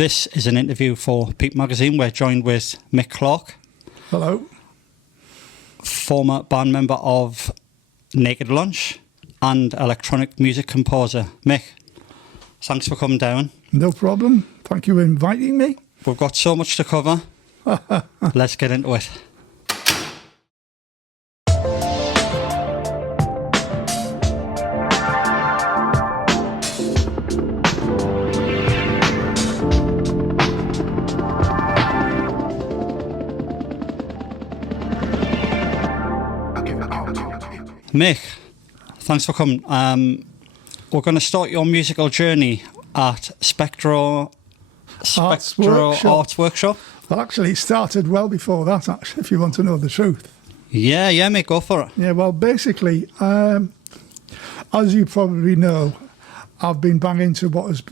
This is an interview for peep-magazine. We're joined with Mick Clarke. Hello. Former band member of Naked Lunch and electronic music composer. Mick, thanks for coming down. No problem. Thank you for inviting me. We've got so much to cover. Let's get into it. Mick, thanks for coming. We're going to start your musical journey at Spectro Arts Workshop. Well, actually, it started well before that, actually, if you want to know the truth. Yeah, Mick, go for it. Yeah, well, basically, as you probably know, I've been banging to what has,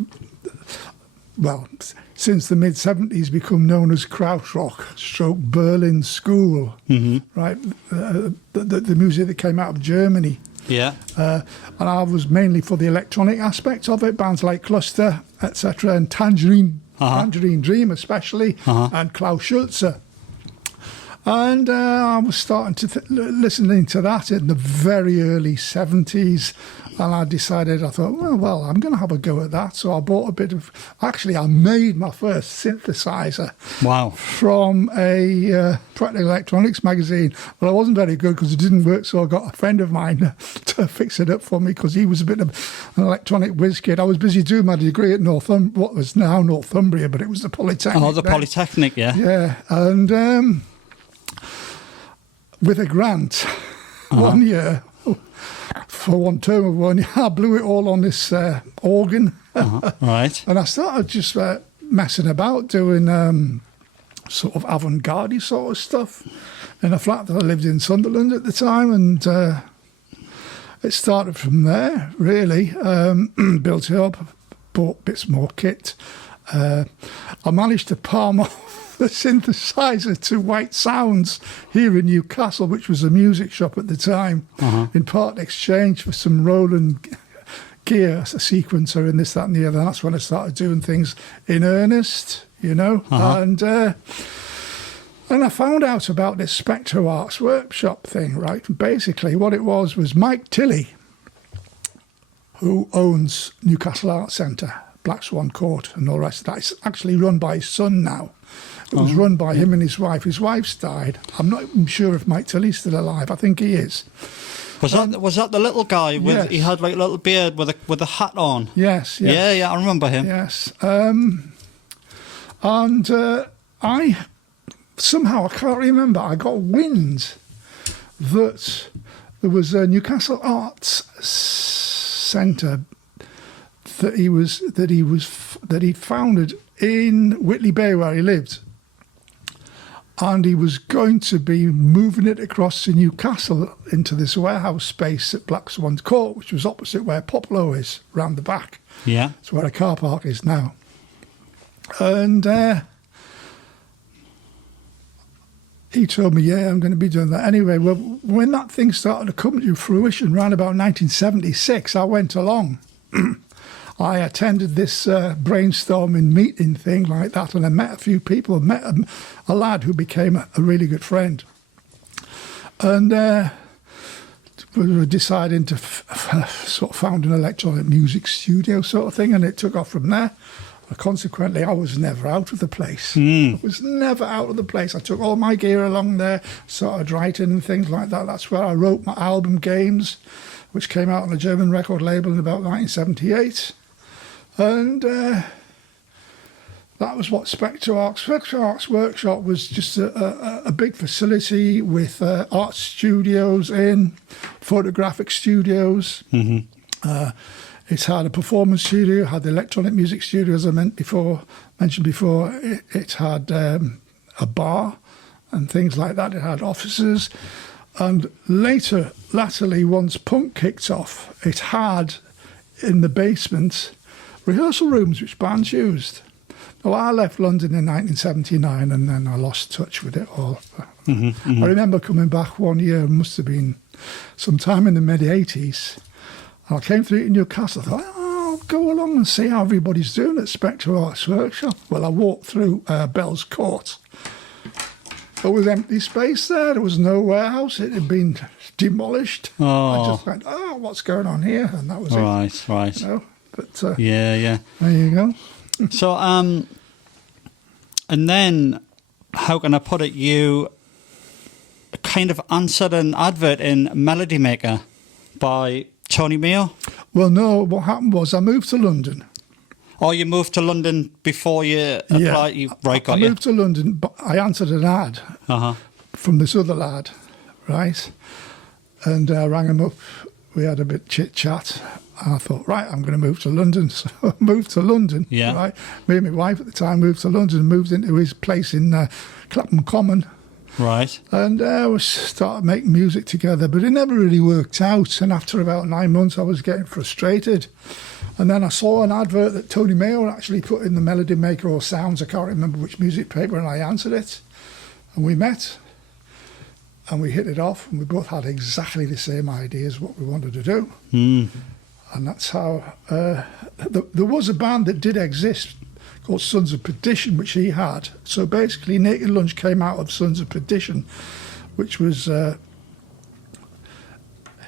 well, since the mid-70s become known as krautrock, stroke Berlin School, right? The music that came out of Germany. Yeah. And I was mainly for the electronic aspect of it, bands like Cluster, etc., and Tangerine Dream especially, and Klaus Schulze. And I was starting to listening to that in the very early 70s, and I decided, I thought, well, I'm going to have a go at that. So I bought a bit of, actually I made my first synthesizer. Wow. From a Practical Electronics magazine. Well, I wasn't very good because it didn't work, so I got a friend of mine to fix it up for me because he was a bit of an electronic whiz kid. I was busy doing my degree at what was now Northumbria, but it was the Polytechnic. Oh, the Polytechnic, yeah. Yeah, and with a grant, 1 year, for one term of 1 year, I blew it all on this organ. Right. And I started just messing about, doing sort of avant-garde sort of stuff in a flat that I lived in Sunderland at the time, and it started from there, really. Built it up, bought bits more kit. I managed to palm off the synthesizer to White Sounds here in Newcastle, which was a music shop at the time, in part exchange for some Roland gear, a sequencer and this, that and the other. And that's when I started doing things in earnest, you know. And I found out about this Spectro Arts Workshop thing, right? And basically what it was Mike Tilley, who owns Newcastle Arts Centre, Black Swan Court and all the rest of that. It's actually run by his son now. It was run by him and his wife. His wife's died. I'm not even sure if Mike Tilley's still alive. I think he is. Was that the little guy with? Yes. He had like a little beard with a hat on. Yes. Yeah. I remember him. Yes. I somehow, I can't remember. I got wind that there was a Newcastle Arts Centre that he'd founded in Whitley Bay, where he lived. And he was going to be moving it across to Newcastle into this warehouse space at Black Swan's Court, which was opposite where Poplo is, round the back. Yeah. It's where a car park is now. And he told me, yeah, I'm going to be doing that. Anyway, well, when that thing started to come to fruition around about 1976, I went along. I attended this brainstorming meeting thing like that, and I met a few people. I met a lad who became a really good friend. And we were deciding to sort of found an electronic music studio sort of thing, and it took off from there. And consequently, I was never out of the place. I was never out of the place. I took all my gear along there, started writing and things like that. That's where I wrote my album Games, which came out on a German record label in about 1978. And that was what Spectro Arts Workshop was, just a big facility with art studios in, photographic studios. It's had a performance studio, had the electronic music studio, as I mentioned before. It had a bar and things like that. It had offices. And latterly, once punk kicked off, it had in the basement rehearsal rooms which bands used. Now, I left London in 1979 and then I lost touch with it all. I remember coming back one year, must have been sometime in the mid-80s. I came through to Newcastle. I thought, I'll go along and see how everybody's doing at Spectro Workshop. Well, I walked through Bell's Court. There was empty space there. There was no warehouse. It had been demolished. I just went, oh, what's going on here? And that was it. Right. You know? But yeah. there you go. So, and then, how can I put it? You kind of answered an advert in Melody Maker by Tony Mayo. Well, no, what happened was I moved to London. Oh, you moved to London before you applied? Yeah. Got I you. moved to London, but I answered an ad from this other lad, right? And I rang him up. We had a bit chit-chat. And I thought, right, I'm going to move to London. So I moved to London, right? Me and my wife at the time moved to London and moved into his place in Clapham Common. Right. And we started making music together, but it never really worked out. And after about 9 months, I was getting frustrated. And then I saw an advert that Tony Mayo actually put in the Melody Maker or Sounds, I can't remember which music paper, and I answered it. And we met, and we hit it off, and we both had exactly the same ideas what we wanted to do. Mm. And that's how... there was a band that did exist called Sons of Perdition, which he had. So basically, Naked Lunch came out of Sons of Perdition, which was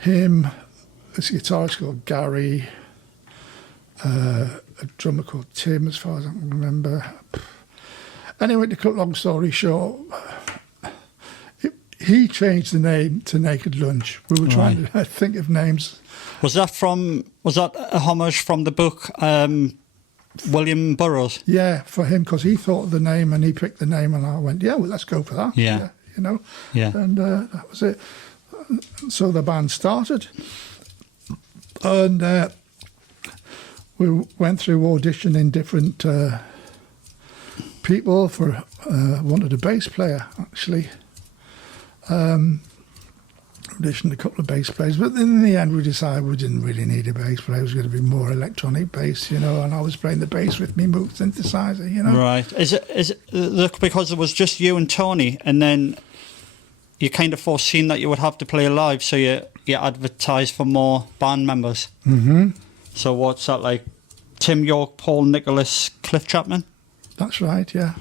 him, this guitarist called Gary... a drummer called Tim, as far as I can remember. Anyway, to cut long story short, he changed the name to Naked Lunch. We were trying to think of names. Was that a homage from the book William Burroughs? Yeah, for him, because he thought of the name and he picked the name, and I went, yeah, well, let's go for that. Yeah. You know? Yeah. And that was it. So the band started. And... we went through auditioning different people for wanted a bass player, actually. Auditioned a couple of bass players, but in the end we decided we didn't really need a bass player. It was going to be more electronic bass, you know, and I was playing the bass with me Moog synthesizer, you know. Right. Is it because it was just you and Tony, and then you kind of foreseen that you would have to play live, so you advertised for more band members? Mm-hmm. So what's that, like Tim York, Paul Nicholas, Cliff Chapman? That's right, yeah.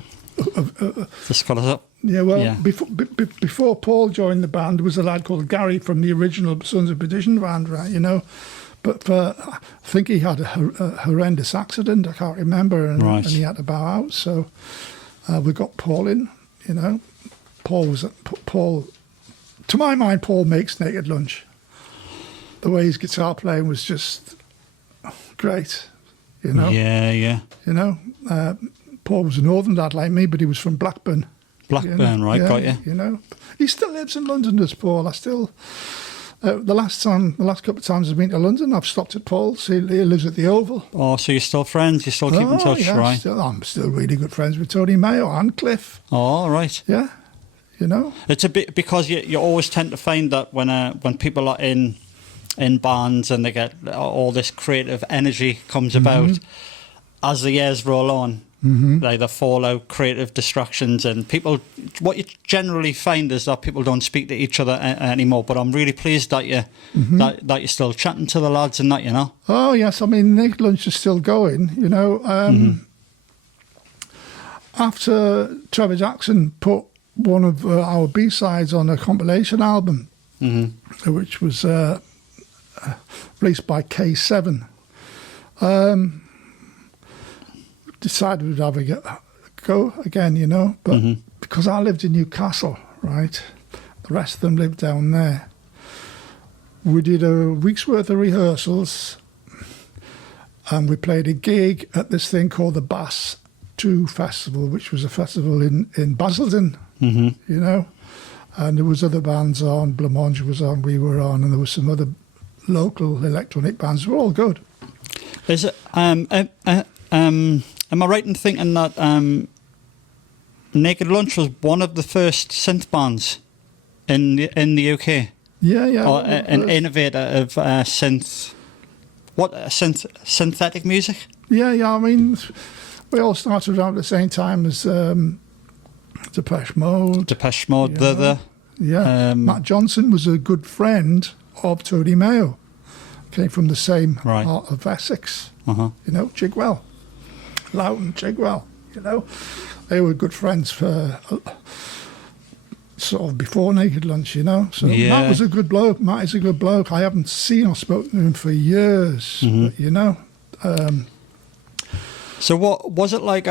Just got us up. Yeah, well, before Paul joined the band, there was a lad called Gary from the original Sons of Perdition band, right, you know. But I think he had a horrendous accident, I can't remember, and he had to bow out. So we got Paul in, you know. Paul, to my mind, Paul makes Naked Lunch. The way his guitar playing was just great, you know. Yeah. You know, Paul was a northern lad like me, but he was from Blackburn. Got you. You know, he still lives in London, does Paul. I still, the last couple of times I've been to London, I've stopped at Paul's. He lives at the Oval. Oh, so you're still friends? You still keep in touch, yeah, right? I'm still really good friends with Tony Mayo and Cliff. Oh, right. Yeah, you know. It's a bit because you always tend to find that when people are in bands and they get all this creative energy comes about, as the years roll on, they either fall out, creative distractions, and people. What you generally find is that people don't speak to each other anymore. But I'm really pleased that you that you're still chatting to the lads and that, you know. Oh yes, I mean Naked Lunch is still going, you know. After Trevor Jackson put one of our B-sides on a compilation album, which was released by K7. Decided we'd have a go again, you know, but because I lived in Newcastle, right, the rest of them lived down there. We did a week's worth of rehearsals and we played a gig at this thing called the Bass 2 Festival, which was a festival in Basildon, you know, and there was other bands on, Blancmange was on, we were on, and there was some other local electronic bands. Were all good. Is it? Am I right in thinking that Naked Lunch was one of the first synth bands in the UK? Yeah. Or an innovator of synthetic music? Yeah. I mean, we all started around at the same time as Depech Mode. Yeah. Matt Johnson was a good friend of Tony Mayo. came from the same Right. part of Essex. Uh-huh. You know, Chigwell, Loughton, Chigwell. You know, they were good friends for sort of before Naked Lunch. You know, so Yeah. Matt was a good bloke. Matt is a good bloke. I haven't seen or spoken to him for years. But, you know. So what was it like?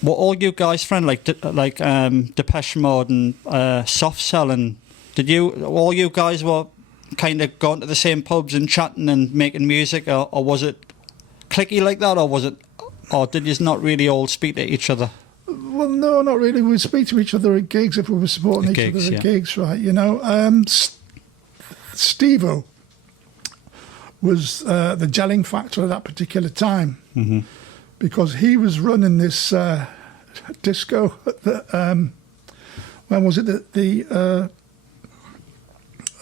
Were all you guys friends like Depech Mode and Soft Cell, and all you guys were kind of going to the same pubs and chatting and making music, or was it clicky like that, or did you not really all speak to each other? Well, no, not really. We would speak to each other at gigs if we were supporting At each gigs, other at yeah. gigs, right? You know, Steve-O was the gelling factor at that particular time, because he was running this disco at the when was it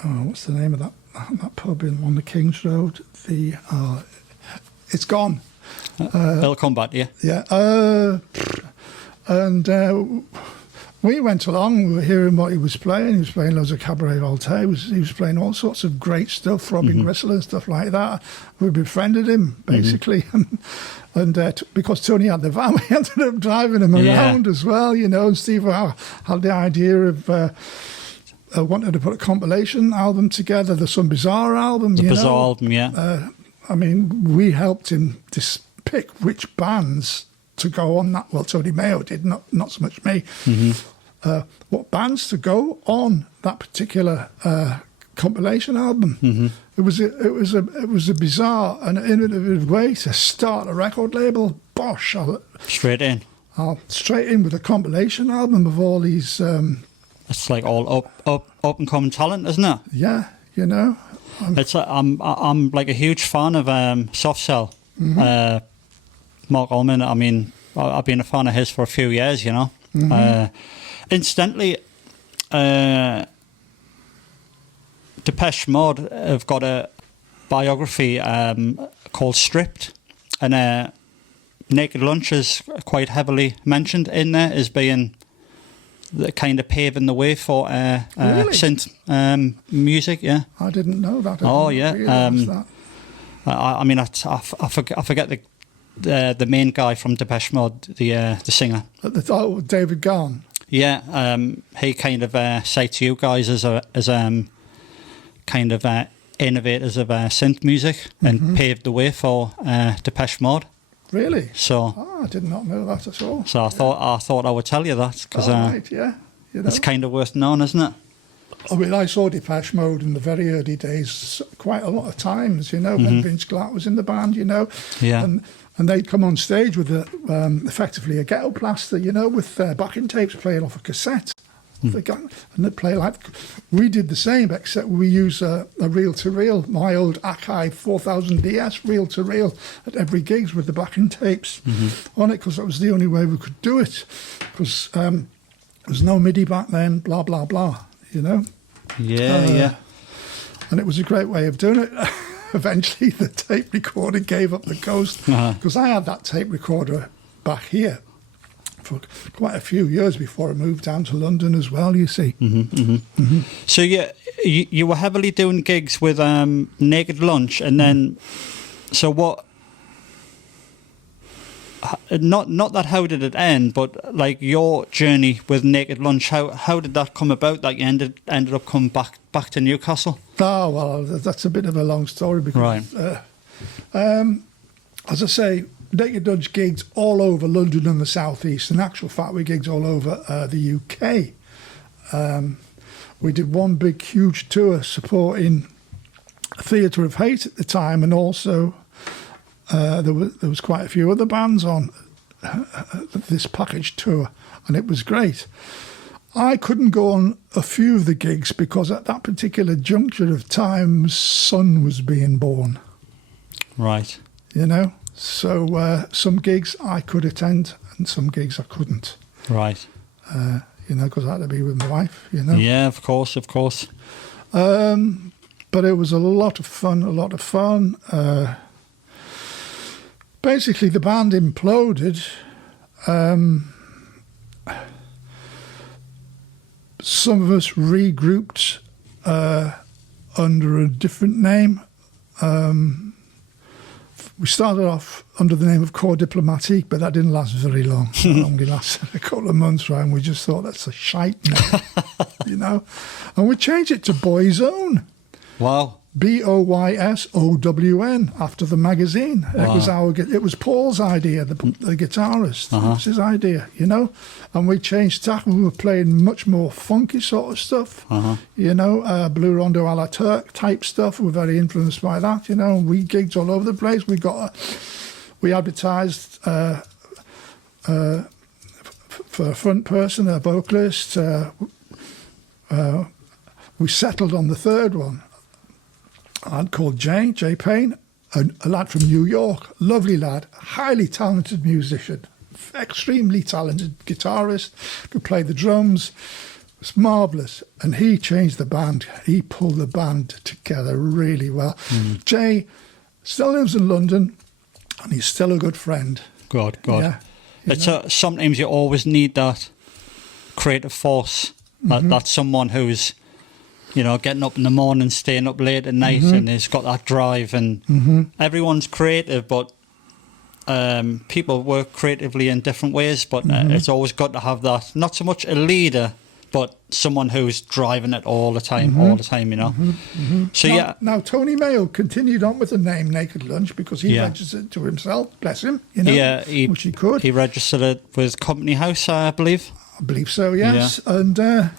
what's the name of that pub on the King's Road? It's gone. It'll come back to you. Yeah, and we went along. We were hearing what he was playing. He was playing loads of Cabaret Voltaire. He was playing all sorts of great stuff, Robin Gristle and stuff like that. We befriended him basically, and because Tony had the van, we ended up driving him around as well. You know, and Steve had the idea of wanted to put a compilation album together, the Some Bizarre album. The you Bizarre know? album, yeah. I mean, we helped him pick which bands to go on that. Well, Tony Mayo did, not so much me. What bands to go on that particular compilation album? It was a bizarre and innovative way to start a record label. Bosh! Straight in. Straight in with a compilation album of all these. It's like all up and coming talent, isn't it? Yeah, you know. It's I'm like a huge fan of Soft Cell. Mark Ullman. I mean, I've been a fan of his for a few years. You know. Incidentally, Depech Mode have got a biography called Stripped, and Naked Lunch is quite heavily mentioned in there as being the kind of paving the way for Really? synth music. Yeah. I didn't know that. I Oh, didn't yeah. realise that. I mean, I forget the main guy from Depech Mode, the singer. David Garn. Yeah, he kind of cites you guys as kind of innovators of synth music and paved the way for Depech Mode. Really? So, I did not know that at all. so I thought I would tell you that because Right, yeah. You know. it's kind of worth knowing, isn't it? I mean, I saw Depech Mode in the very early days quite a lot of times, you know, when Vince Clarke was in the band, you know. Yeah. And they'd come on stage with effectively a ghetto blaster, you know, with backing tapes playing off a cassette. And they'd play like... We did the same, except we use a reel-to-reel, my old Akai 4000 DS reel-to-reel at every gigs with the backing tapes on it, because that was the only way we could do it. Because there was no MIDI back then, blah, blah, blah, you know. Yeah. And it was a great way of doing it. Eventually, the tape recorder gave up the ghost, because I had that tape recorder back here for quite a few years before I moved down to London as well, you see. So you were heavily doing gigs with Naked Lunch, and then so what? Not that how did it end, but like your journey with Naked Lunch, how did that come about that you ended up coming back to Newcastle? Oh, well, that's a bit of a long story because, as I say, Naked Lunch gigs all over London and the South East. In actual fact, we gigs all over the UK. We did one big, huge tour supporting Theatre of Hate at the time, and also there was quite a few other bands on this package tour, and it was great. I couldn't go on a few of the gigs because at that particular juncture of time, son was being born. Right. You know? So some gigs I could attend and some gigs I couldn't. Right. You know, because I had to be with my wife, you know. Yeah, of course. But it was a lot of fun. Basically, the band imploded. Some of us regrouped under a different name, We started off under the name of Corps Diplomatique, but that didn't last very long. It only lasted a couple of months, right? And we just thought, that's a shite name, you know? And we changed it to Boyzone. Wow. Boysown, after the magazine. Wow. It was Paul's idea, the guitarist. It was his idea, you know. And we changed tack. We were playing much more funky sort of stuff, you know, Blue Rondo a la Turk type stuff. We were very influenced by that, you know. We gigged all over the place. We advertised for a front person, a vocalist. We settled on the third one. A lad called Jay Payne, a lad from New York, lovely lad, highly talented musician, extremely talented guitarist, could play the drums, was marvellous. And he changed the band. He pulled the band together really well. Jay still lives in London, and he's still a good friend. God. Yeah, sometimes you always need that creative force, that someone who's, you know, getting up in the morning, staying up late at night, and has got that drive. And everyone's creative, but people work creatively in different ways. But it's always got to have that, not so much a leader, but someone who's driving it all the time, you know. So now Tony Mayo continued on with the name Naked Lunch because he registered to himself, bless him, you know, which he could. He registered it with Company House, I believe. I believe so, yes. Yeah. And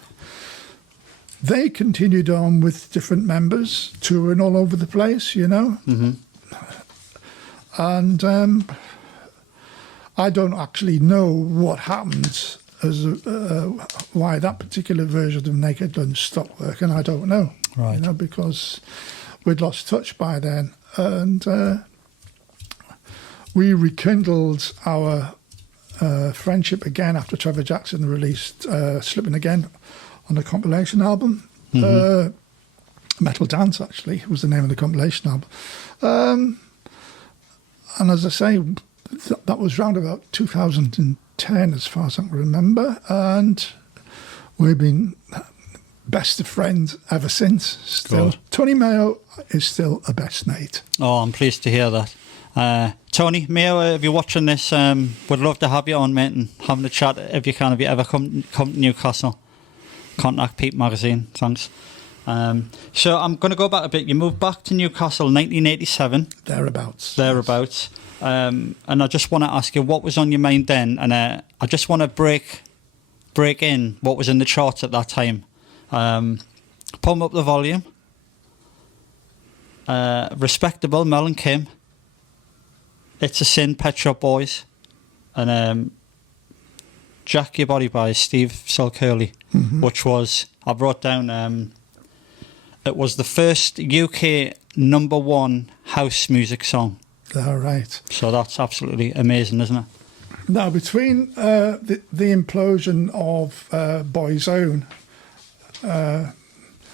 they continued on with different members, touring all over the place, you know. And I don't actually know what happened as why that particular version of Naked Lunch stopped working. I don't know, right? You know, because we'd lost touch by then, and we rekindled our friendship again after Trevor Jackson released "Slipping Again" on a compilation album. Metal Dance, actually, was the name of the compilation album. And as I say, that was round about 2010, as far as I can remember. And we've been best of friends ever since, still. Good. Tony Mayo is still a best mate. Oh, I'm pleased to hear that. Tony Mayo, if you're watching this, would love to have you on, mate, and having a chat if you can, if you ever come to Newcastle. Contact peep-magazine, thanks. So I'm going to go back a bit. You moved back to Newcastle 1987. Thereabouts. And I just want to ask you what was on your mind then, and I just want to break in what was in the charts at that time. Pump Up the Volume, Respectable, Mel and Kim, It's a Sin, Pet Shop Boys, and Jack Your Body by Steve Silk-Hurley, which was, I wrote down, it was the first UK #1 house music song. All right. So that's absolutely amazing, isn't it? Now, between the implosion of Boyzone,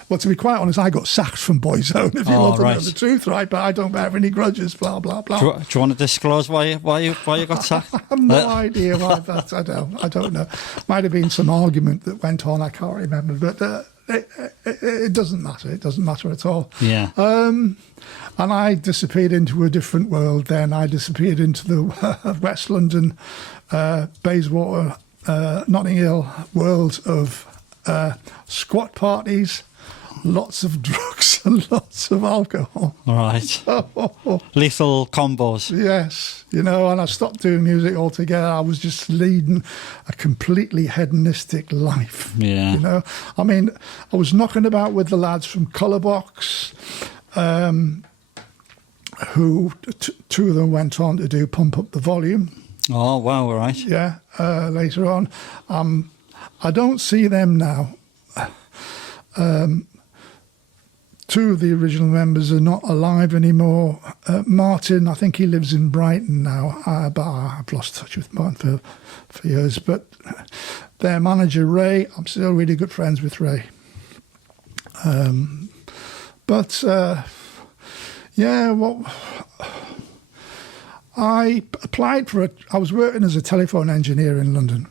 well, to be quite honest, I got sacked from Boyzone, if you want to know the truth, right? But I don't bear any grudges, blah, blah, blah. Do you want to disclose why you got sacked? I have no idea why that. I don't know. Might have been some argument that went on, I can't remember. But it doesn't matter. It doesn't matter at all. Yeah. And I disappeared into a different world then. I disappeared into the West London, Bayswater, Notting Hill world of squat parties, lots of drugs and lots of alcohol. All right. Lethal combos. Yes. You know, and I stopped doing music altogether. I was just leading a completely hedonistic life. Yeah. You know, I mean, I was knocking about with the lads from Colourbox, who two of them went on to do Pump Up the Volume. Oh, wow, all right. Yeah, later on. I don't see them now. Two of the original members are not alive anymore. Martin, I think he lives in Brighton now, but I've lost touch with Martin for years. But their manager, Ray, I'm still really good friends with Ray. I applied for I was working as a telephone engineer in London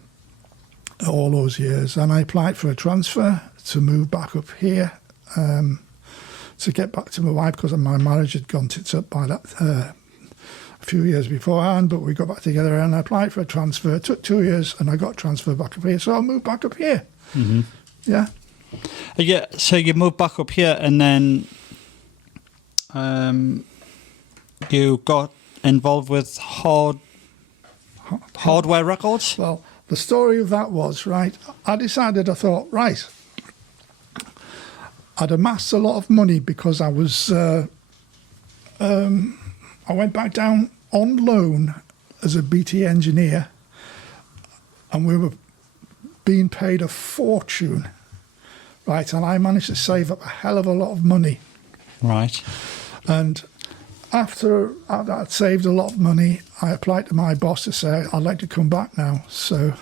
all those years, and I applied for a transfer to move back up here to get back to my wife because my marriage had gone tits up by that a few years beforehand. But we got back together and I applied for a transfer. It took 2 years and I got transferred back up here. So I moved back up here. Yeah. Yeah. So you moved back up here, and then you got involved with hardware records. Well, the story of that was, right, I decided, I thought, right, I'd amassed a lot of money because I was, I went back down on loan as a BT engineer, and we were being paid a fortune, right, and I managed to save up a hell of a lot of money. Right. And after I'd saved a lot of money, I applied to my boss to say, I'd like to come back now. So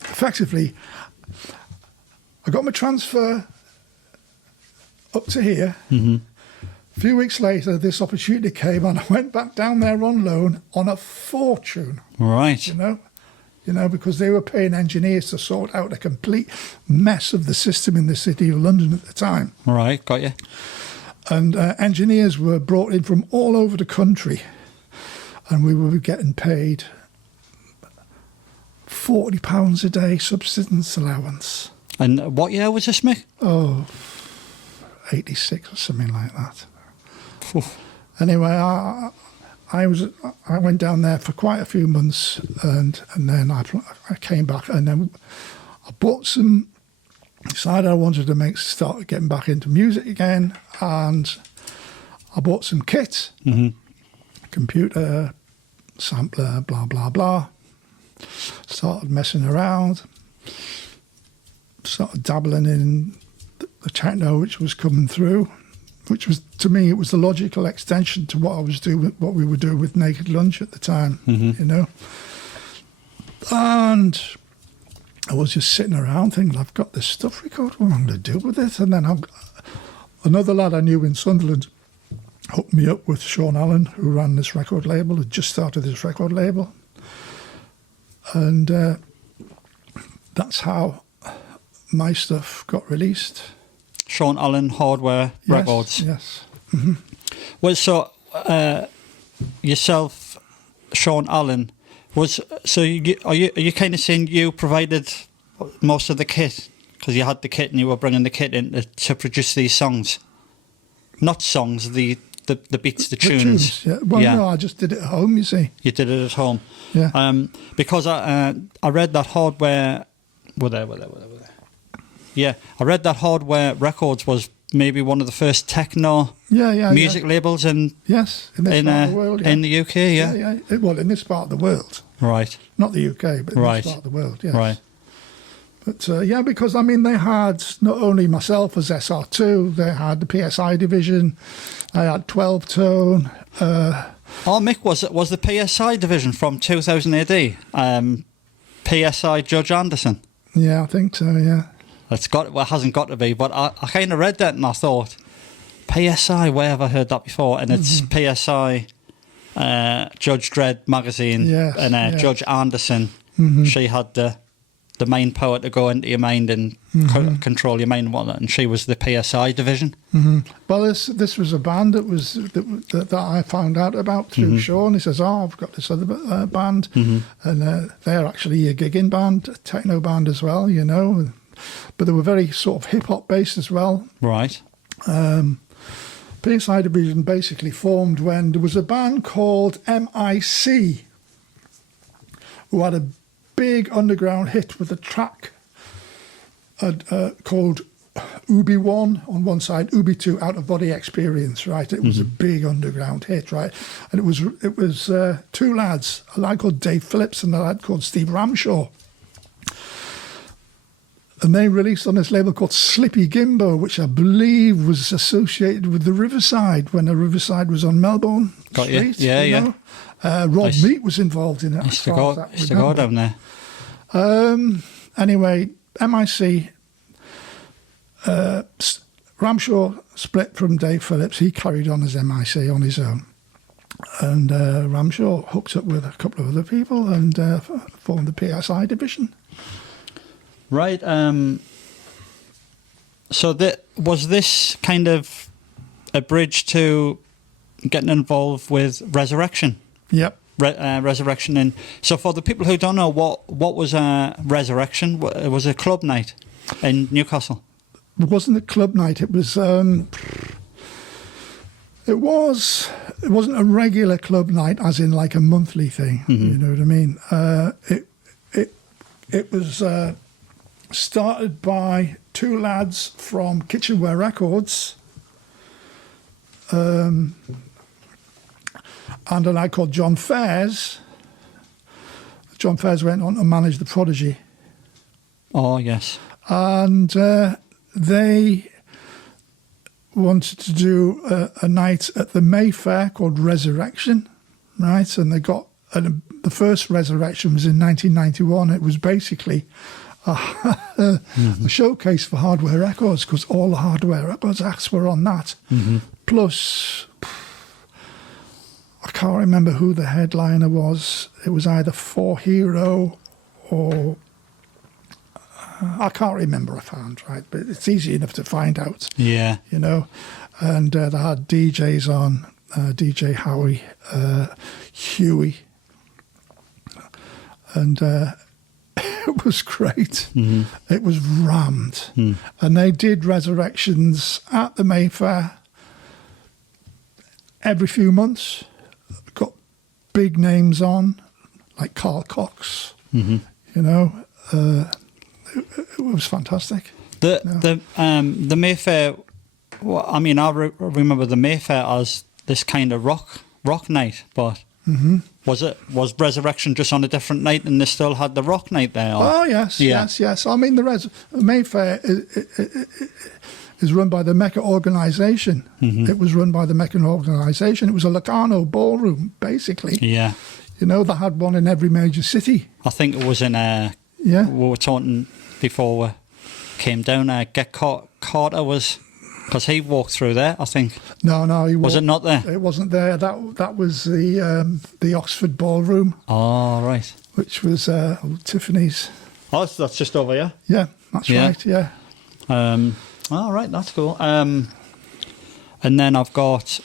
effectively, I got my transfer up to here. A few weeks later, this opportunity came and I went back down there on loan on a fortune. Right. You know, because they were paying engineers to sort out a complete mess of the system in the City of London at the time. Right, got you. And engineers were brought in from all over the country, and we were getting paid £40 a day subsistence allowance. And what year was this, Mick? Oh, 86 or something like that. Oof. Anyway, I went down there for quite a few months, and then I came back, and then I bought some. Decided I wanted to start getting back into music again, and I bought some kit, computer, sampler, blah blah blah. Started messing around, started dabbling in the techno which was coming through, which was, to me, it was the logical extension to what I was doing, what we were doing with Naked Lunch at the time, you know. And I was just sitting around thinking, I've got this stuff recorded, what am I going to do with it? And then another lad I knew in Sunderland hooked me up with Sean Allen, who ran this record label, had just started this record label. And that's how my stuff got released. Sean Allen Hardware Records. Yes. Well, so yourself, Sean Allen, are you kind of saying you provided most of the kit because you had the kit and you were bringing the kit in to produce these songs? Not songs, the beats, the tunes. Yeah. Well, no, I just did it at home. You see, you did it at home. Yeah. Because I read that Hardware. Were there. Yeah, I read that Hardware Records was maybe one of the first techno music labels in this part of the world, in the UK. Yeah. Well, in this part of the world, right? Not the UK, but in this part of the world. Yes. Right. But because I mean, they had not only myself as SR2, they had the PSI division, they had 12 tone. Mick, was the PSI division from 2000 AD? PSI Judge Anderson. Yeah, I think so. Yeah. It hasn't got to be, but I kind of read that and I thought, PSI, where have I heard that before? And it's PSI, Judge Dredd magazine, and Judge Anderson. She had the main power to go into your mind and control your mind and whatnot, and she was the PSI division. Well, this was a band that I found out about through Sean. He says, I've got this other band, and they're actually a gigging band, a techno band as well, you know. But they were very sort of hip-hop based as well. Right. PSI division basically formed when there was a band called MIC who had a big underground hit with a track called Ubi 1 on one side, Ubi 2, Out of Body Experience, right? It was a big underground hit, right? And it was two lads, a lad called Dave Phillips and a lad called Steve Ramshaw. And they released on this label called Slippy Gimbo, which I believe was associated with the Riverside when the Riverside was on Melbourne Street. Yeah, you know? Rob Meat was involved in it. Used to go down there. Anyway, MIC, Ramshaw split from Dave Phillips. He carried on as MIC on his own. And Ramshaw hooked up with a couple of other people and formed the PSI division. Right. So was this kind of a bridge to getting involved with Rezerection? Yep. Rezerection. So for the people who don't know, what was Rezerection? It was a club night in Newcastle. It wasn't a club night. It was. It wasn't a regular club night, as in like a monthly thing. You know what I mean? It was started by two lads from Kitchenware Records, and a lad called John Fairs. John Fairs went on to manage the Prodigy. Oh yes. And they wanted to do a night at the Mayfair called Rezerection, right? And they got the first Rezerection was in 1991. It was basically a showcase for Hardware Records, because all the Hardware Records acts were on that. Plus, I can't remember who the headliner was. It was either For Hero or I can't remember offhand, right? But it's easy enough to find out. Yeah. You know, and they had DJs on, DJ Howie, Huey, and it was great. It was rammed. And they did Rezerections at the Mayfair every few months. Got big names on, like Carl Cox, you know. It was fantastic. The Mayfair. Well, I mean, I remember the Mayfair as this kind of rock night, but was Rezerection just on a different night, and they still had the rock night there? Or? Oh yes, yes. I mean, the Mayfair is run by the Mecca organisation. It was run by the Mecca organisation. It was a Locarno ballroom, basically. Yeah. You know, they had one in every major city. I think it was in we were talking before we came down. Get Carter was, because he walked through there, I think. No, he was it not there? It wasn't there. That was the Oxford Ballroom. Oh right. Which was Tiffany's. Oh, that's just over here. Yeah, that's right. Yeah. All right, that's cool. And then I've got,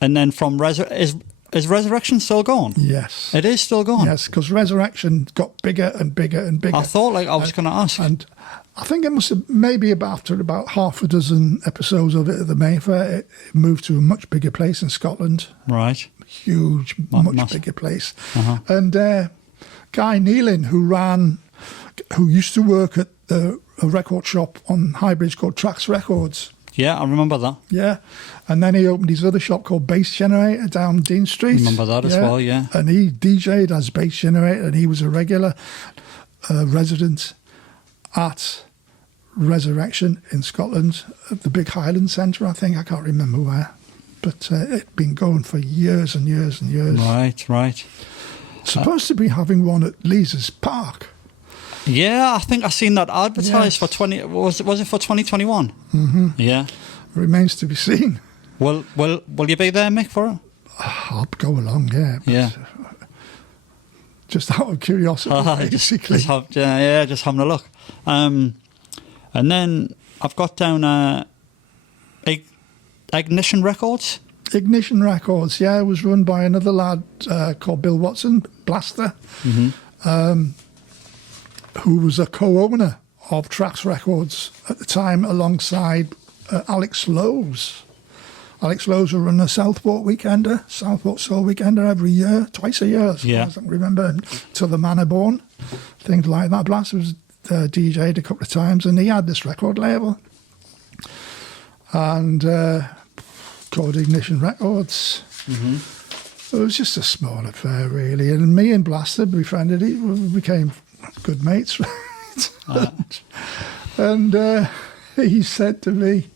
and then from Is Rezerection still going? Yes. It is still going? Yes, because Rezerection got bigger and bigger and bigger. I thought, I was going to ask. And I think it must have, maybe after about half a dozen episodes of it at the Mayfair, it moved to a much bigger place in Scotland. Right. Huge, much bigger place. And Guy Nealon, who used to work at a record shop on Highbridge called Trax Records. Yeah, I remember that. Yeah. And then he opened his other shop called Bass Generator down Dean Street. Remember that as well, yeah. And he DJ'd as Bass Generator, and he was a regular resident at Rezerection in Scotland, at the big Highland Centre, I think. I can't remember where. But it'd been going for years and years and years. Right. Supposed to be having one at Lees's Park. Yeah, I think I seen that advertised for was it for 2021? Yeah. Remains to be seen. Will you be there, Mick, for it? I'll go along, yeah. Yeah. Just out of curiosity, basically. Just having a look. And then I've got down Ignition Records. Ignition Records, yeah. It was run by another lad called Bill Watson, Blaster. Who was a co-owner of Trax Records at the time, alongside Alex Lowe's. Alex Lowe's will run a Southport Soul Weekender every year, twice a year, as far as I can remember, until the man are born, things like that. Blaster was DJ'd a couple of times, and he had this record label, and called Ignition Records. It was just a small affair, really, and me and Blaster befriended. We became good mates, right? And he said to me,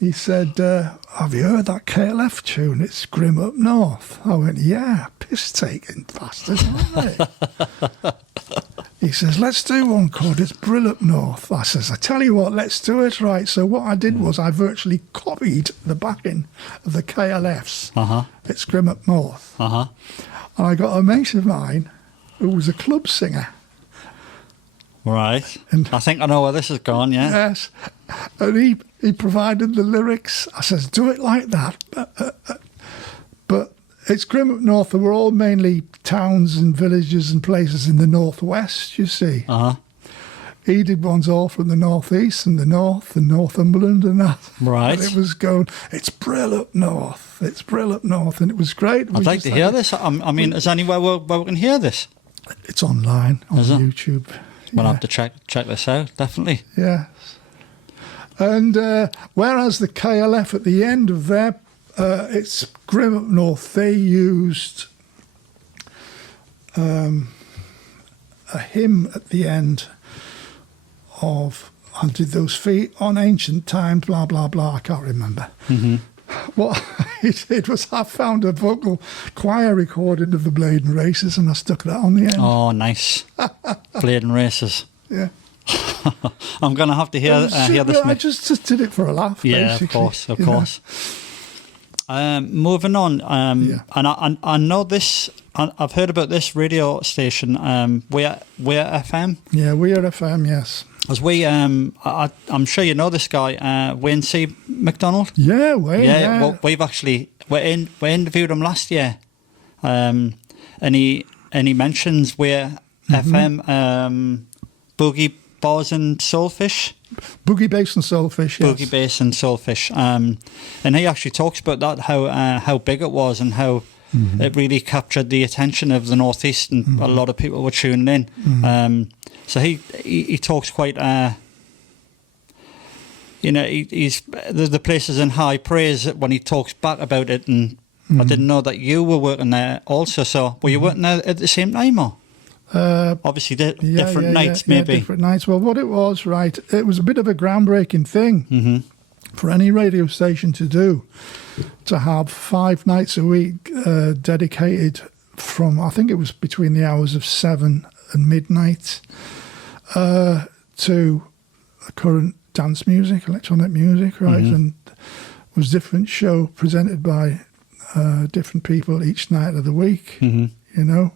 have you heard that KLF tune? It's Grim Up North. I went, yeah, piss-taking bastards, aren't they? He says, let's do one called It's Brill Up North. I says, I tell you what, let's do it, right? So what I did was I virtually copied the backing of the KLFs. It's Grim Up North. And I got a mate of mine who was a club singer, Right. And I think I know where this has gone, yeah. yes, and he provided the lyrics. I says, do it like that. But it's grim up north. They were all mainly towns and villages and places in the northwest, you see. Uh-huh. He did ones all from the northeast and the north and Northumberland and that. Right. And it was going, it's brill up north. It's brill up north. And it was great. I'd like to hear this. I mean, is there anywhere where we can hear this? It's online on YouTube. We'll have to check this out, definitely. Yes. And whereas the KLF at the end of their, it's grim up north, they used a hymn at the end of, I did those feet on ancient times, blah, blah, blah, I can't remember. Mm-hmm. What I did was I found a vocal choir recording of the Bladen Races and I stuck that on the end. Oh, nice. Bladen Races. Yeah. I'm going to have to hear this. I just did it for a laugh, yeah, basically. of course. Moving on, and I know this, I've heard about this radio station, We're FM. Yeah, We're FM, yes. As I'm sure you know this guy, Wayne C. McDonald. Yeah, Wayne. Yeah. Well, we interviewed him last year, and he mentions We're FM, Boogie Bars and Soulfish. Boogie Bass and Soulfish, yes. Boogie Bass and Soulfish. And he actually talks about that, how big it was and how it really captured the attention of the Northeast and a lot of people were tuning in. So he talks quite, he's the place is in high praise when he talks back about it. And I didn't know that you were working there also. So were you working there at the same time or? Obviously, different nights, maybe. Yeah, different nights. Well, what it was, right, it was a bit of a groundbreaking thing for any radio station to do, to have 5 nights a week dedicated from, I think it was between the hours of 7 and midnight, to current dance music, electronic music, right? And it was different show presented by different people each night of the week, you know.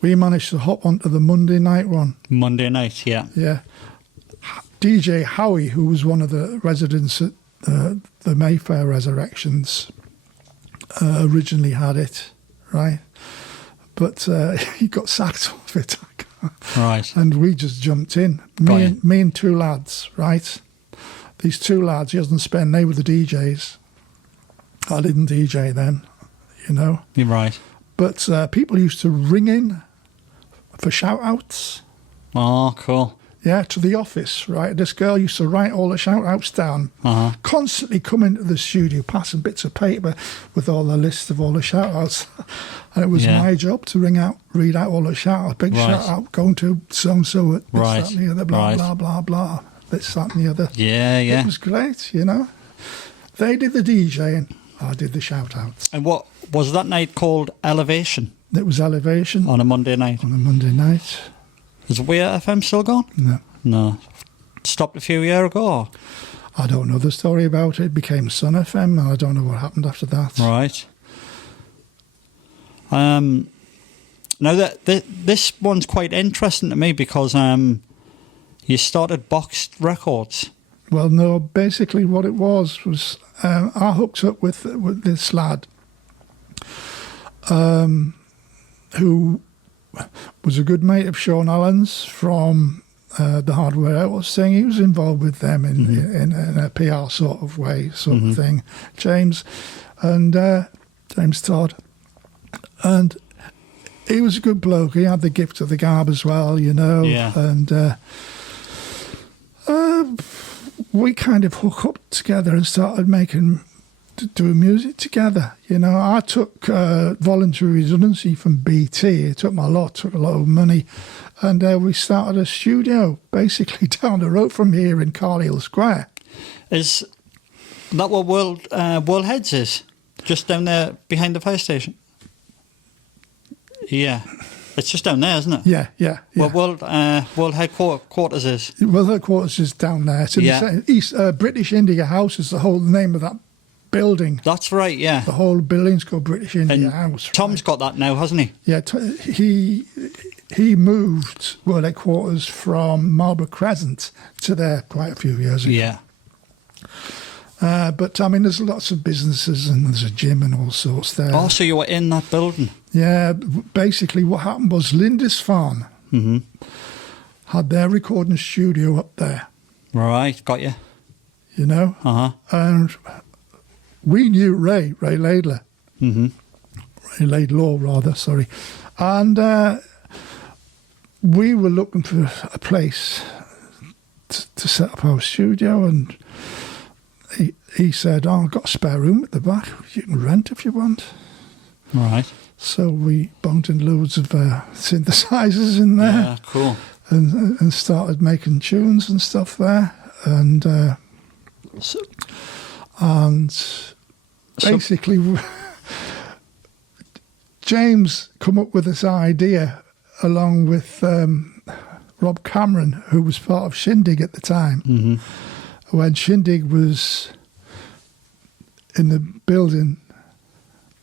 We managed to hop onto the Monday night one. Monday night, yeah. Yeah. DJ Howie, who was one of the residents at the Mayfair Rezerections, originally had it, right? But he got sacked off it. Right. And we just jumped in. Me and 2 lads, right? These 2 lads, he doesn't spend, they were the DJs. I didn't DJ then, you know. You're right. But people used to ring in for shout-outs. Oh, cool. Yeah, to the office, right? This girl used to write all the shout-outs down, constantly come into the studio, passing bits of paper with all the list of all the shout-outs. And it was my job to read out all the shout-outs. Big shout-out going to so-and-so at this, that, and the other, blah, blah, blah, blah, this, that, and the other. Yeah, yeah. It was great, you know. They did the DJing, I did the shout-outs. And what was that night called? Elevation? It was Elevation. On a Monday night? On a Monday night. Is We're FM still gone? No. No. Stopped a few years ago? Or? I don't know the story about it. It became Sun FM, and I don't know what happened after that. Right. Now, this one's quite interesting to me because you started Boxed Records. Well, no, basically what it was I hooked up with this lad who was a good mate of Sean Allen's from the Hardware Outlaws thing. He was involved with them in a PR sort of way, of thing. James Todd. And he was a good bloke. He had the gift of the gab as well, you know. Yeah. And we kind of hooked up together and started doing music together. You know, I took voluntary redundancy from BT. It took a lot of money. And we started a studio basically down the road from here in Carlisle Square. Is that what World Heads is? Just down there behind the fire station? Yeah. It's just down there, isn't it? Yeah. Well, World Headquarters is? Well, headquarters is down there. It's in the East British India House is the whole name of that building. That's right, yeah. The whole building's called British India House. Tom's got that now, hasn't he? Yeah, he moved world headquarters from Marlborough Crescent to there quite a few years ago. Yeah. But I mean, there's lots of businesses and there's a gym and all sorts there. Oh, so you were in that building? Yeah, basically what happened was Lindisfarne had their recording studio up there. Right, got you. You know? And we knew Ray Laidlaw. Ray Laidlaw, rather, sorry. And we were looking for a place to set up our studio, and he said, "Oh, I've got a spare room at the back. You can rent if you want." Right. So we bunked in loads of synthesizers in there. Yeah, cool. And started making tunes and stuff there. And basically, James come up with this idea along with Rob Cameron, who was part of Shindig at the time. When Shindig was in the building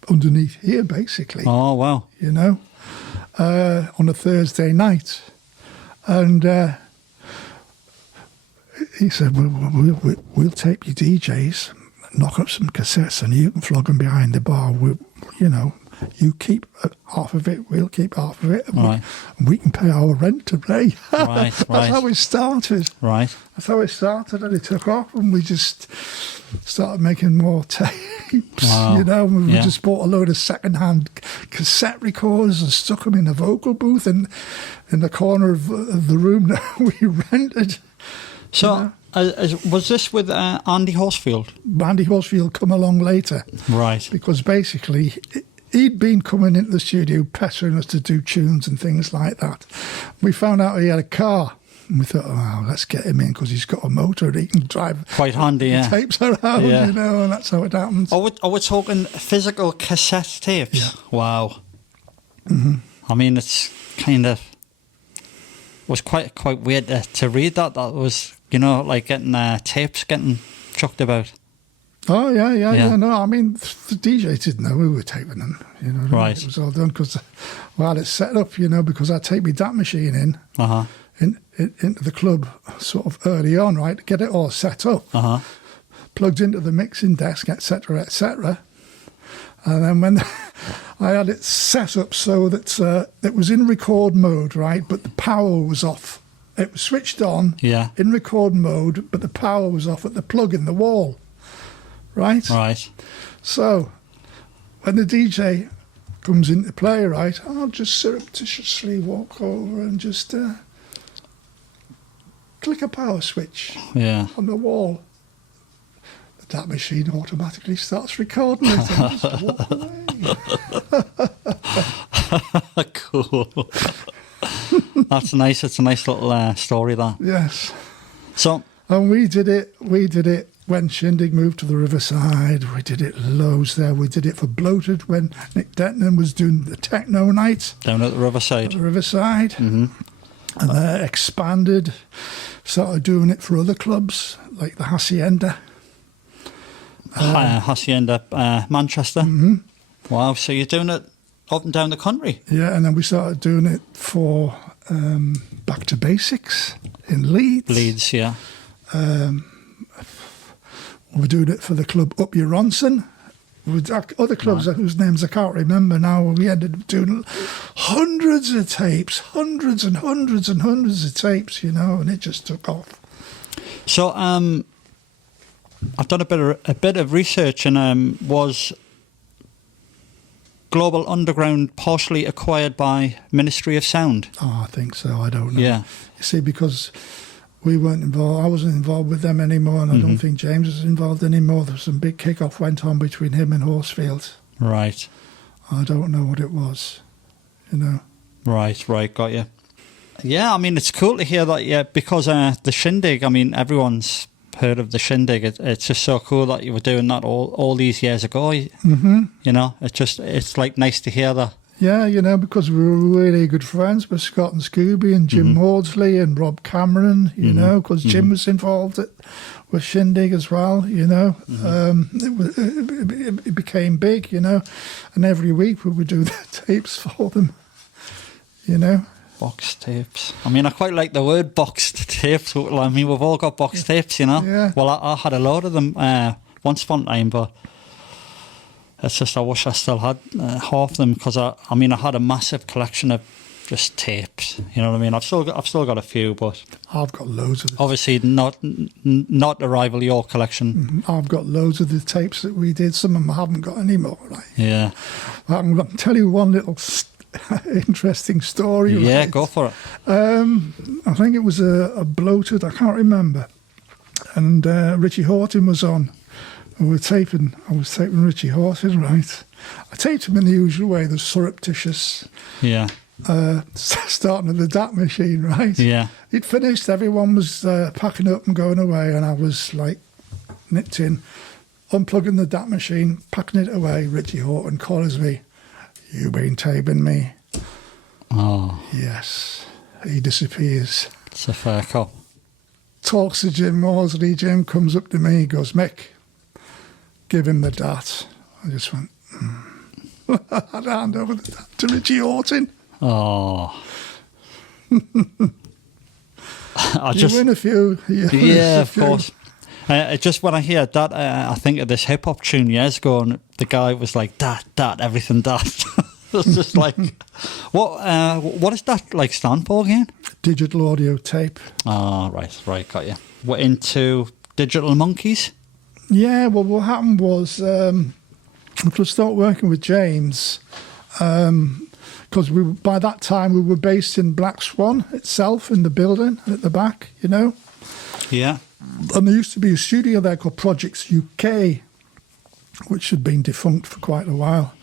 underneath here, basically. Oh, wow. You know, on a Thursday night. And he said, we'll tape your DJs, knock up some cassettes, and you can flog them behind the bar. You know, you keep half of it, we'll keep half of it, and we can pay our rent to Ray. That's how it started. Right. That's how it started, and it took off, and we just started making more tapes. Wow. You know, and we just bought a load of second-hand cassette recorders and stuck them in a vocal booth in the corner of the room that we rented. So, was this with Andy Horsfield? Andy Horsfield come along later. Right. Because basically, he'd been coming into the studio pestering us to do tunes and things like that. We found out he had a car. And we thought, oh, let's get him in because he's got a motor and he can drive quite handy, tapes around, you know, and that's how it happens. Are we talking physical cassette tapes? Yeah. Wow. I mean, it's kind of... was quite weird to read that. That was, you know, like getting tapes getting chucked about. Oh, yeah. No, I mean, the DJs didn't know we were taping them. You know, right. It was all done because, well, it's set up, you know, because I take my DAT machine into the club sort of early on, right, to get it all set up. Plugged into the mixing desk, etc., etc. And then when I had it set up so that it was in record mode, right, but the power was off. It was switched on in record mode, but the power was off at the plug in the wall, right? Right. So when the DJ comes into play, right, I'll just surreptitiously walk over and just click a power switch on the wall. That machine automatically starts recording it and just walk away. Cool. That's nice. It's a nice little story, that. Yes. So, and we did it when Shindig moved to the Riverside. We did it loads there. We did it for Bloated when Nick Denton was doing the techno night. Down at the Riverside. And expanded. Started doing it for other clubs like the Hacienda. Hacienda, Manchester. Wow, so you're doing it up and down the country? Yeah, and then we started doing it for Back to Basics in Leeds. Leeds, yeah. We're doing it for the club Up Your Ronson. With other clubs whose names I can't remember now. We ended up doing hundreds of tapes, hundreds and hundreds and hundreds of tapes, you know, and it just took off. So, I've done a bit of research, and was Global Underground partially acquired by Ministry of Sound? Oh, I think so. I don't know. Yeah. You see, because we weren't involved, I wasn't involved with them anymore, and I don't think James was involved anymore. There was some big kick-off went on between him and Horsfield. Right. I don't know what it was, you know. Right, got you. Yeah, I mean, it's cool to hear that, because the Shindig, I mean, everyone's heard of the Shindig. It's just so cool that you were doing that all these years ago. You know, it's like nice to hear that. Yeah, you know, because we were really good friends with Scott and Scooby and Jim Maudsley and Rob Cameron, you know, because Jim was involved with Shindig as well, you know. It became big, you know, and every week we would do the tapes for them, you know. Box tapes. I mean, I quite like the word boxed tapes. I mean, we've all got box tapes, you know. Yeah. Well, I had a load of them once upon a time, but it's just I wish I still had half of them, because I mean, I had a massive collection of just tapes. You know what I mean? I've still got a few, but I've got loads of them. obviously not to rival your collection. I've got loads of the tapes that we did. Some of them I haven't got anymore. Right? Yeah. I'll tell you one little interesting story. Yeah, right? go for it. I think it was a bloated, I can't remember. And Richie Horton was on. I was taping Richie Horton, right? I taped him in the usual way, the surreptitious, Yeah. starting at the DAT machine, right? Yeah. He'd finished, everyone was packing up and going away, and I was like nipped in, unplugging the DAT machine, packing it away. Richie Horton calls me, "You been taping me?" Oh, Yes. He disappears. it's a fair cop. Talks to Jim Morsley. Jim comes up to me, he goes, "Mick, give him the DAT." I just went, I'd hand over the DAT to Richie Horton. Oh. You win a few. Yeah, of course. Just when I hear that, I think of this hip hop tune years ago, and the guy was like, "Dat, everything dat." It's just like, what does that like stand for again? Digital audio tape. Oh, right, got you. We're into digital monkeys. Yeah, well, what happened was, after I started working with James, because by that time we were based in Black Swan itself, in the building at the back, you know. Yeah. And there used to be a studio there called Projects UK, which had been defunct for quite a while.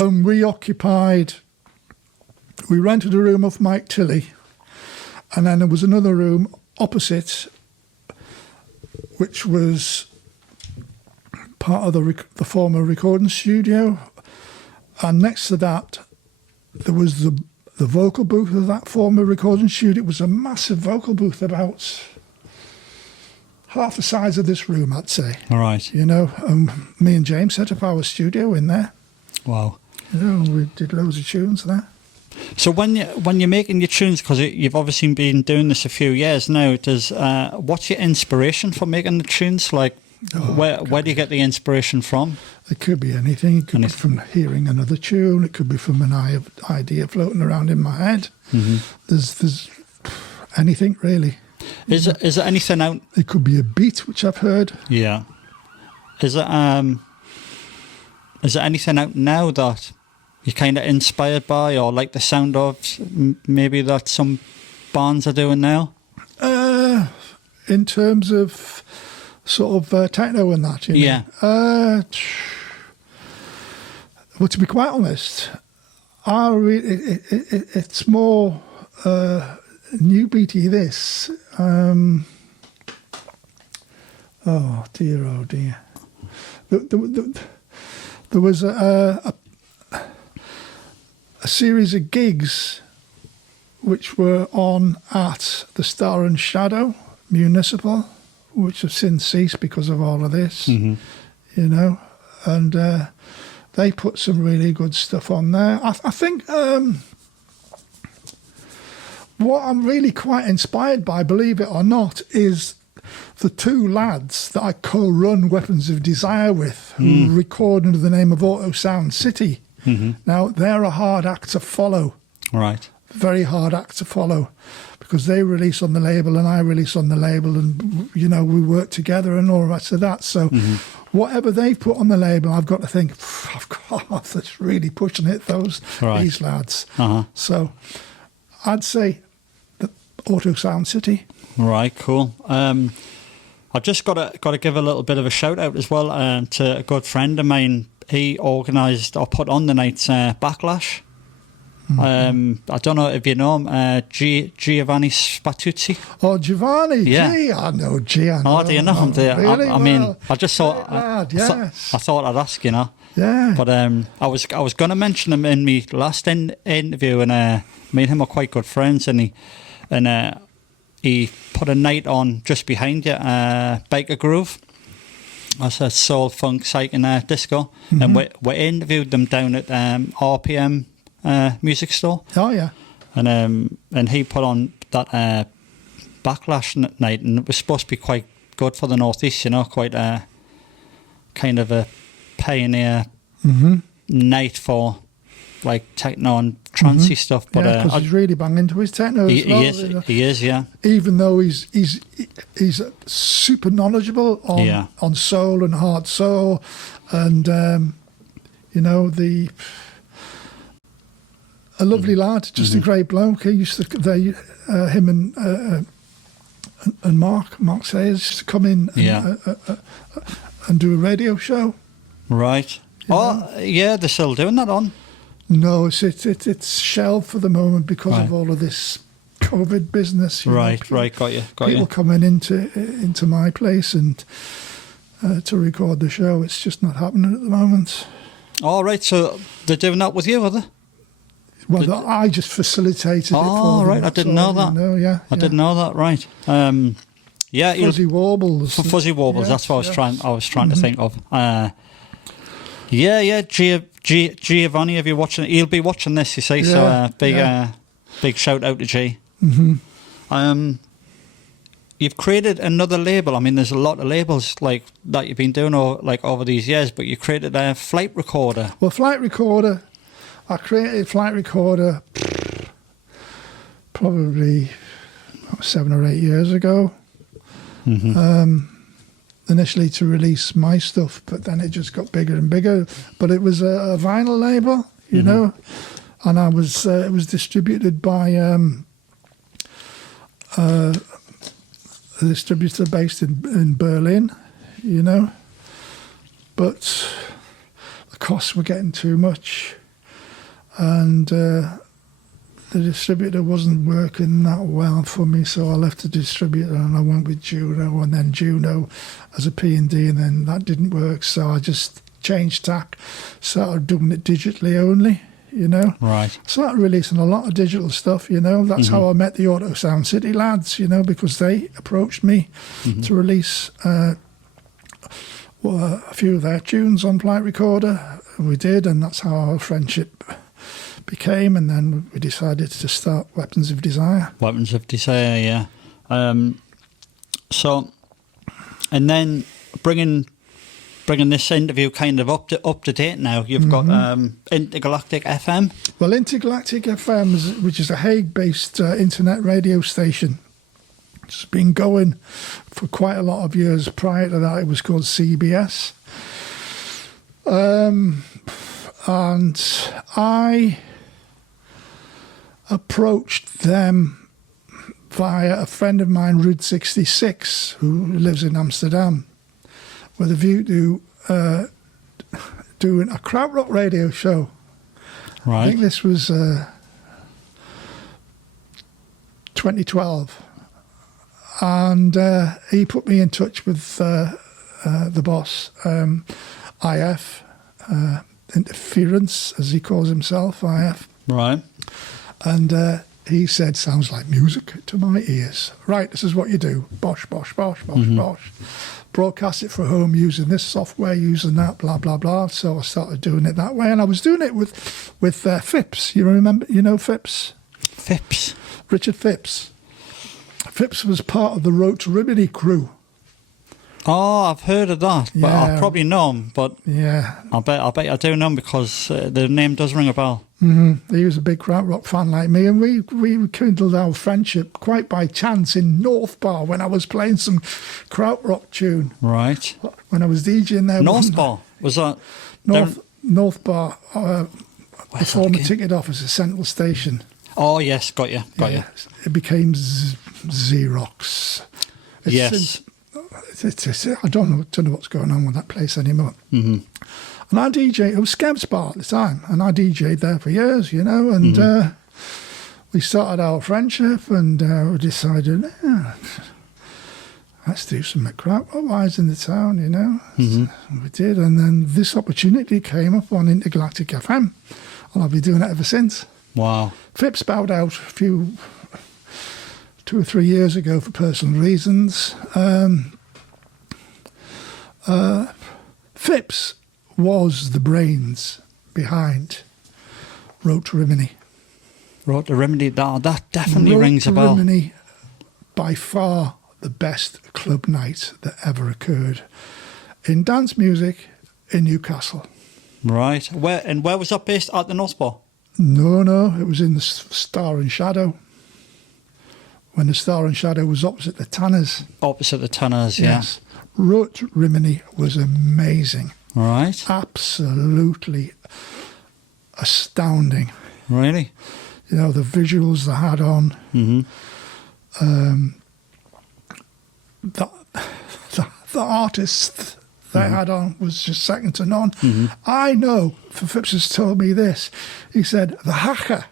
And we rented a room off Mike Tilley, and then there was another room opposite, which was part of the former recording studio. And next to that, there was the vocal booth of that former recording studio. It was a massive vocal booth, about half the size of this room, I'd say. All right. You know, me and James set up our studio in there. Wow. You know, we did loads of tunes there. So when you're making your tunes, because you've obviously been doing this a few years now, what's your inspiration for making the tunes? Like, where do you get the inspiration from? It could be anything. It could be from hearing another tune. It could be from an idea floating around in my head. Mm-hmm. There's anything really. Is there anything out? It could be a beat which I've heard. Yeah. Is there anything out now that you're kind of inspired by, or like the sound of, maybe that some bands are doing now? In terms of sort of techno and that, you know? Yeah. Well, to be quite honest, it's more new beaty this. Oh dear. There was a series of gigs which were on at the Star and Shadow Municipal, which have since ceased because of all of this, Mm-hmm. you know, and they put some really good stuff on there. I think what I'm really quite inspired by, believe it or not, is the two lads that I co-run Weapons of Desire with, who record under the name of Auto Sound City. Mm-hmm. Now, they're a hard act to follow. Right. Very hard act to follow, because they release on the label and I release on the label, and, you know, we work together and all the rest of that. So whatever they put on the label, I've got to think, of course, that's really pushing it, these lads. Uh-huh. So I'd say the Auto Sound City. Right, cool. I've just got to give a little bit of a shout out as well to a good friend of mine. He organised or put on the night's Backlash. I don't know if you know him, Giovanni Spatuzzi. Oh, Giovanni. Yeah. Gee, I know Giovanni. Oh, do you know him? Really? I mean, Well, I just thought, lad, yes. I thought I'd ask, you know. Yeah. But I was going to mention him in my last interview, and me and him are quite good friends, and he put a night on just behind you, Baker Groove. That's a soul, funk, psych and disco. And we interviewed them down at RPM music store. Oh, yeah. and he put on that Backlash night, and it was supposed to be quite good for the Northeast, you know, quite a kind of a pioneer night for like techno and trancey stuff. But because he's really banging into his techno as well. He is, yeah. Even though he's super knowledgeable on soul and hard soul, and you know, a lovely lad, just a great bloke. He used to him and Mark Sayers used to come in and do a radio show. Right. Yeah, they're still doing that on. No, it's shelved for the moment because of all of this COVID business. Right, got you. People coming into my place and to record the show. It's just not happening at the moment. All right, so they're doing that with you, are they? Well, I just facilitated it for them. Oh, right, I didn't know that. I didn't know that, right. Yeah, Fuzzy Warbles. Fuzzy Warbles, that's what I was trying to think of. Giovanni, if you're watching it, he'll be watching this, you see, so big shout out to G. You've created another label. I mean, there's a lot of labels like that you've been doing over these years, but you created a Flight Recorder. Well, Flight Recorder, I created Flight Recorder probably 7 or 8 years ago. Initially to release my stuff, but then it just got bigger and bigger. But it was a vinyl label, you know, and it was distributed by a distributor based in Berlin, you know. But the costs were getting too much, and the distributor wasn't working that well for me, so I left the distributor and I went with Juno, and then Juno as a P&D, and then that didn't work, so I just changed tack, started doing it digitally only, you know. Right. Started releasing a lot of digital stuff, you know. That's how I met the Auto Sound City lads, you know, because they approached me to release a few of their tunes on Flight Recorder. We did, and that's how our friendship became, and then we decided to start Weapons of Desire. Weapons of Desire, yeah. So, and then bringing this interview kind of up to date now. You've got Intergalactic FM. Well, Intergalactic FM, which is a Hague-based internet radio station. It's been going for quite a lot of years. Prior to that, it was called CBS. And I approached them via a friend of mine, Route 66, who lives in Amsterdam, with a view to doing a krautrock radio show. Right. I think this was 2012. And he put me in touch with the boss, IF, Interference, as he calls himself, IF. Right. And he said, sounds like music to my ears. Right, this is what you do. Bosh, bosh, bosh, bosh, bosh. Broadcast it for home using this software, using that, blah, blah, blah. So I started doing it that way. And I was doing it with Phipps. You remember, you know Phipps? Phipps? Richard Phipps. Phipps was part of the Road to Rimini crew. Oh, I've heard of that, but I probably know him. But yeah, I bet I do know him because the name does ring a bell. He was a big krautrock fan like me, and we rekindled our friendship quite by chance in North Bar when I was playing some krautrock tune. Right. When I was DJing there. North Bar? Was that? North Bar, the former ticket office at Central Station. Oh, yes, got you. It became Xerox. Yes. I don't know what's going on with that place anymore. And I DJed, it was Skev's Bar at the time, and I DJed there for years, you know, and we started our friendship, and we decided, let's do some krautrock-wise in the town, you know. So we did, and then this opportunity came up on Intergalactic FM, and I've been doing it ever since. Wow. Phipps bowed out 2 or 3 years ago for personal reasons. Phipps was the brains behind Road to Rimini. Road to Rimini. That definitely Road rings to a bell. Rimini, by far the best club night that ever occurred in dance music in Newcastle. Right. Where was that based? At the North Bar? No, it was in the Star and Shadow. When the Star and Shadow was opposite the Tanners. Opposite the Tanners, yeah. Yes. Road to Rimini was amazing. Right. Absolutely astounding. Really? You know, the visuals they had on. The artists they had on was just second to none. I know, for Phipps has told me this. He said, the hacker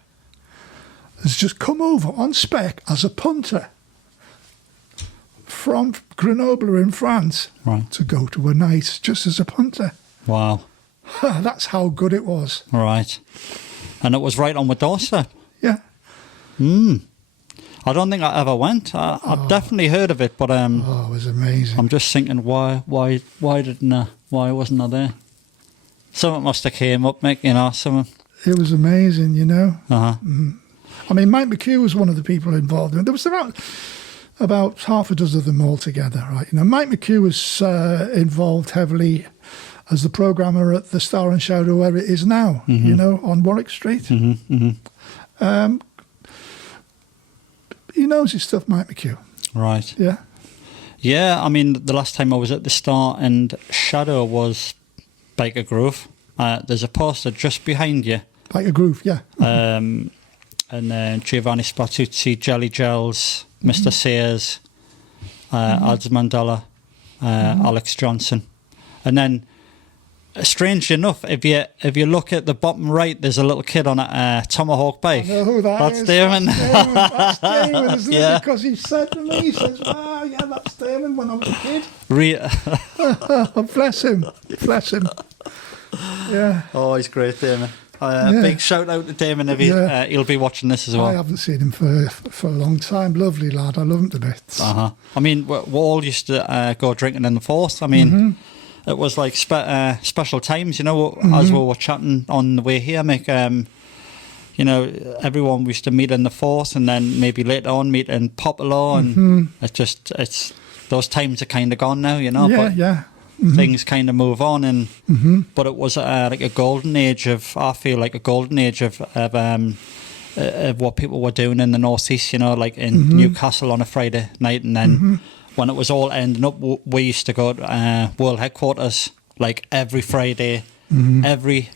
has just come over on spec as a punter from Grenoble in France to go to a night just as a punter. Wow. That's how good it was. Right. And it was right on the doorstep. Yeah. I don't think I ever went. I've definitely heard of it, but it was amazing. I'm just thinking, why wasn't I there? Something must have came up, Mick, you know, something. It was amazing, you know. Uh-huh. I mean, Mike McHugh was one of the people involved in it. There was about half a dozen of them all together, right? You know, Mike McHugh was involved heavily as the programmer at the Star and Shadow where it is now, you know, on Warwick Street. He knows his stuff, Mike McHugh. Right. Yeah. Yeah, I mean, the last time I was at the Star and Shadow was Baker Grove. There's a poster just behind you. Baker Grove, yeah. And then Giovanni Spatuzzi, Jelly Gels, Mr. Sears, Ads Mandela, Alex Johnson. And then, strangely enough, if you look at the bottom right, there's a little kid on a Tomahawk bike. I know who that's is. Damon. That's Damon, isn't Yeah. it? Because he said to me, he says, yeah, that's Damon when I was a kid. Bless him. Bless him. Yeah. Oh, he's great, Damon. Big shout out to Damon if he'll be watching this as well. I haven't seen him for a long time. Lovely lad. I love him to bits. I mean, we all used to go drinking in the Forth. I mean, it was like special times, you know, as we were chatting on the way here, Mick. You know, everyone used to meet in the Forth and then maybe later on meet in Poplar. And it's those times are kind of gone now, you know. Yeah. Things kind of move on, and but it was like a golden age of. I feel like a golden age of what people were doing in the northeast. You know, like in Newcastle on a Friday night, and then when it was all ending up, we used to go to World Headquarters like every Friday, on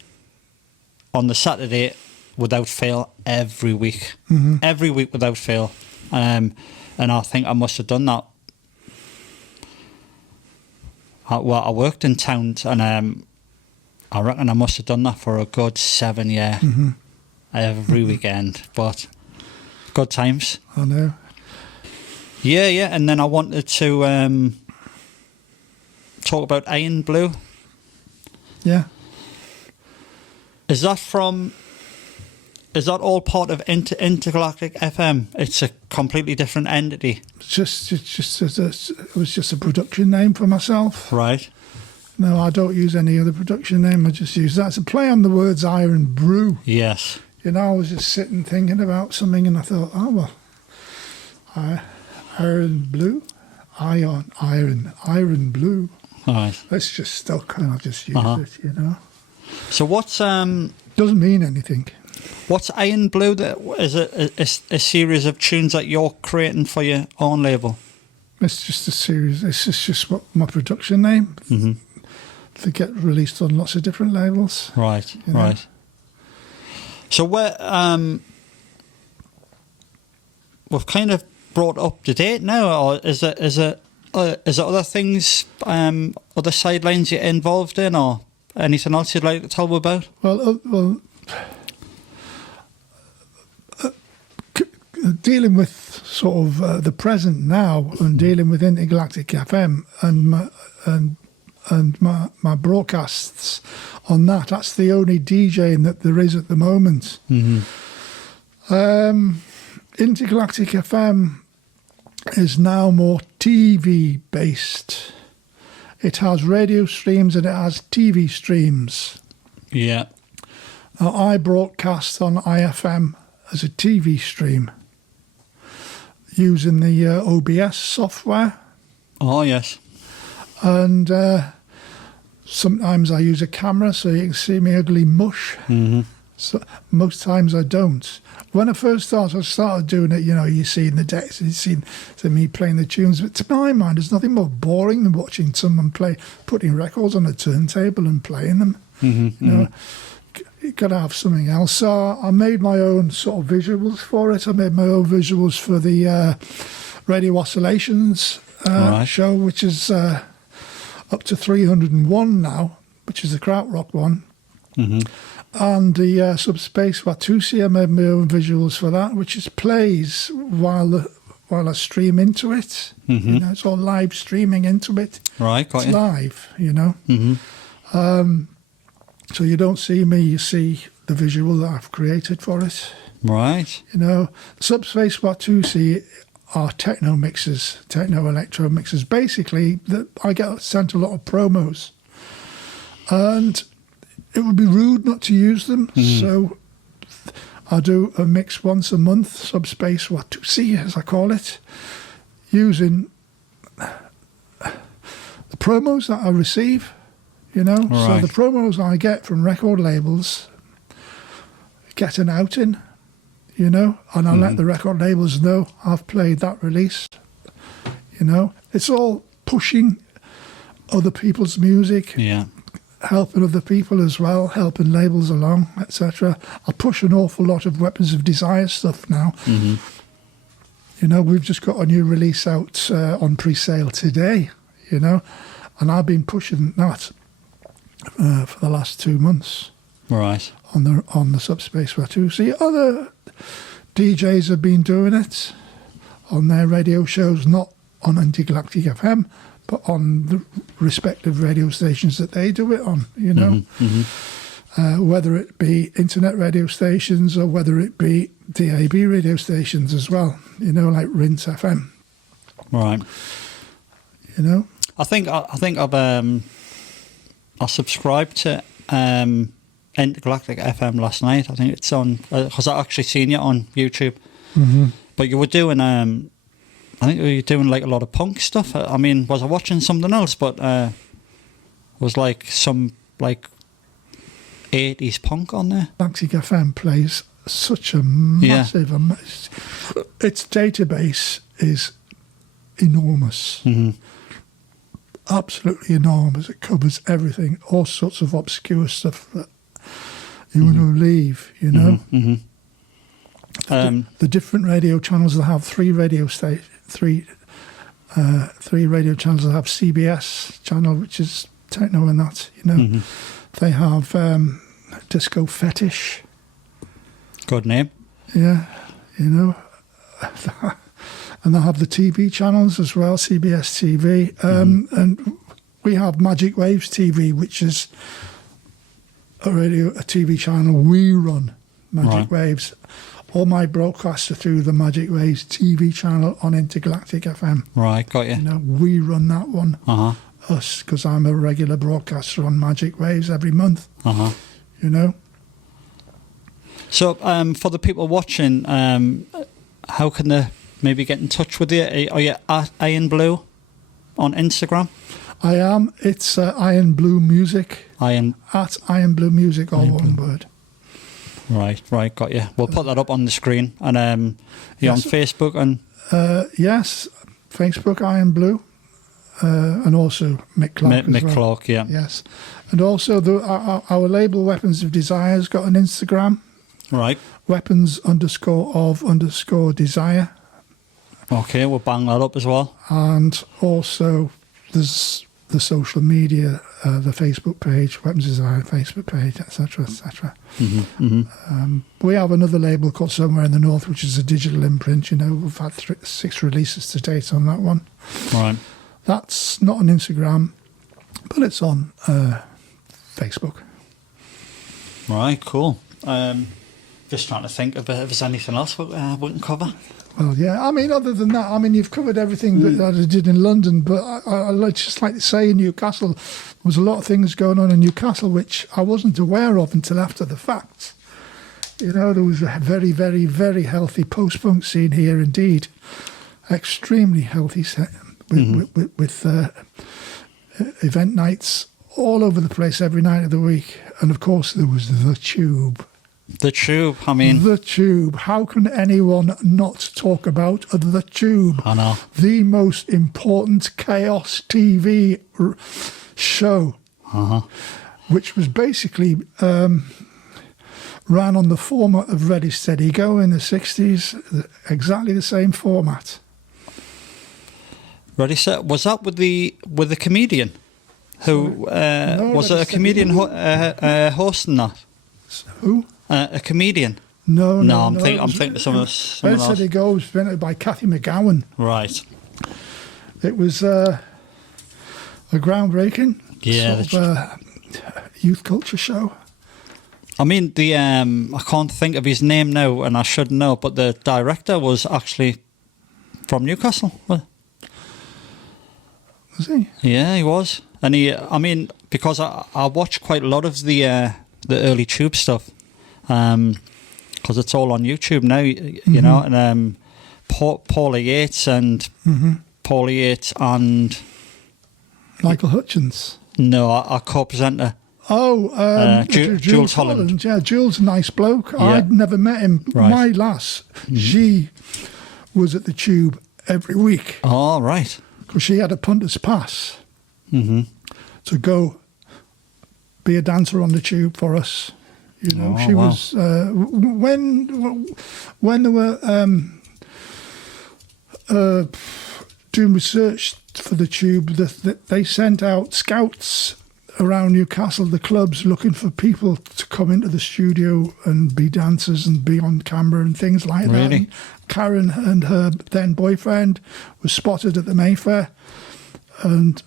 the Saturday without fail, every week without fail, and I think I must have done that. Well, I worked in towns, and I reckon I must have done that for a good 7 years, every weekend. But good times. I know. Yeah, and then I wanted to talk about Iron Blue. Yeah. Is that all part of Intergalactic FM? It's a completely different entity. It was just a production name for myself. Right. No, I don't use any other production name. I just use that. It's a play on the words Iron Brew. Yes. You know, I was just sitting thinking about something, and I thought, Iron Blue, Iron Blue. Right. It's just stuck, and I just use it. You know. So what's doesn't mean anything. What's Iron Blue? Is it a series of tunes that you're creating for your own label? It's just a series. It's just what my production name. They get released on lots of different labels. Right, you know? right. So we're we've kind of brought up to date now, or is it other things, other sidelines you're involved in, or anything else you'd like to tell me about? Well. Dealing with sort of the present now, and dealing with Intergalactic FM and my broadcasts on that's the only DJing that there is at the moment. Intergalactic FM is now more TV based. It has radio streams and it has TV streams. Yeah. I broadcast on IFM as a TV stream using the OBS software. Oh, yes. And sometimes I use a camera so you can see me ugly mush. Mm-hmm. So most times I don't. When I first started doing it, you see in the decks, you see me playing the tunes. But to my mind, there's nothing more boring than watching someone putting records on a turntable and playing them. Mm-hmm, You've got to have something else. So I made my own sort of visuals for it. I made my own visuals for the Radio Oscillations show, which is up to 301 now, which is the krautrock one. Mm-hmm. And the Subspace Watusi, I made my own visuals for that, which is plays while I stream into it. Mm-hmm. It's all live streaming into it. Right, got it's you. live, Mm-hmm. So you don't see me, you see the visual that I've created for it. Right. Subspace Watusi are techno mixes, techno electro mixes. Basically, I get sent a lot of promos, and it would be rude not to use them. So I do a mix once a month, Subspace Watusi, as I call it, using the promos that I receive. So the promos I get from record labels get an outing, and I let the record labels know I've played that release. It's all pushing other people's music, helping other people as well, helping labels along, etc. I push an awful lot of Weapons of Desire stuff now. Mm-hmm. We've just got a new release out on pre-sale today, and I've been pushing that for the last 2 months. Right. On the Subspace Watusi. Other DJs have been doing it on their radio shows, not on Intergalactic FM, but on the respective radio stations that they do it on, Mm-hmm. Mm-hmm. Whether it be internet radio stations or whether it be DAB radio stations as well, like Rinse FM. Right. I think I've I subscribed to Intergalactic FM last night. I think it's on, because I actually seen you on YouTube. Mm-hmm. But you were doing, I think you were doing like a lot of punk stuff. I mean, was I watching something else? But it was like some like 80s punk on there. Galactic FM plays such a massive, its database is enormous. Mm-hmm. Absolutely enormous. It covers everything, all sorts of obscure stuff that you want to leave, Mm-hmm. Mm-hmm. The different radio channels that have three radio channels that have CBS channel, which is techno and that, Mm-hmm. They have Disco Fetish. Good name. Yeah, and they have the TV channels as well, CBS TV. And we have Magic Waves TV, which is a TV channel. We run Magic Waves. All my broadcasts are through the Magic Waves TV channel on Intergalactic FM. Right, got you. We run that one. Uh-huh. Us, because I'm a regular broadcaster on Magic Waves every month. Uh-huh. So for the people watching, how can they maybe get in touch with you? Are you at Iron Blue on Instagram? I am. It's Iron Blue Music. At Iron Blue Music, all one word. Right, got you. We'll put that up on the screen. And you're on Facebook and... yes, Facebook, Iron Blue. And also Mick Clarke as Mick well. Clarke, yeah. Yes. And also our label, Weapons of Desire, has got an Instagram. Right. Weapons_of_desire. Okay, we'll bang that up as well. And also there's the social media, the Facebook page, Weapons of Desire Facebook page, etc., etc. Mm-hmm, mm-hmm. We have another label called Somewhere in the North, which is a digital imprint. We've had 6 releases to date on that one. Right. That's not on Instagram, but it's on Facebook. Right, cool. Just trying to think if there's anything else we can cover. Well, yeah. I mean, other than that, you've covered everything that I did in London, but I'd just like to say in Newcastle, there was a lot of things going on in Newcastle which I wasn't aware of until after the fact. You know, there was a very, very, very healthy post-punk scene here indeed. Extremely healthy set with event nights all over the place every night of the week. And of course there was the Tube. The Tube, I mean... The Tube. How can anyone not talk about the Tube? I know. The most important chaos TV show, which was basically ran on the format of Ready, Steady, Go in the 60s, exactly the same format. Ready, Set, was that with the comedian? Who No, was it a comedian hosting that? Who? A comedian? No, I'm thinking of someone else. Ready, Steady, Go was presented by Kathy McGowan. Right. It was a groundbreaking sort of, youth culture show. I mean, the I can't think of his name now, and I should know, but the director was actually from Newcastle. Was he? Yeah, he was. And I mean, because I watched quite a lot of the early Tube stuff, because it's all on YouTube now, you know, and Paulie Yates and Paulie Yates and Michael Hutchins. No, our co-presenter. Oh, Jules Holland. Yeah, Jules, a nice bloke. Yeah. I'd never met him. Right. My lass, she was at the Tube every week. Oh, right. Because she had a punter's pass to go be a dancer on the Tube for us. You know, she was when they were doing research for the Tube, they sent out scouts around Newcastle, the clubs, looking for people to come into the studio and be dancers and be on camera and things like that. Really? And Karen and her then boyfriend were spotted at the Mayfair, and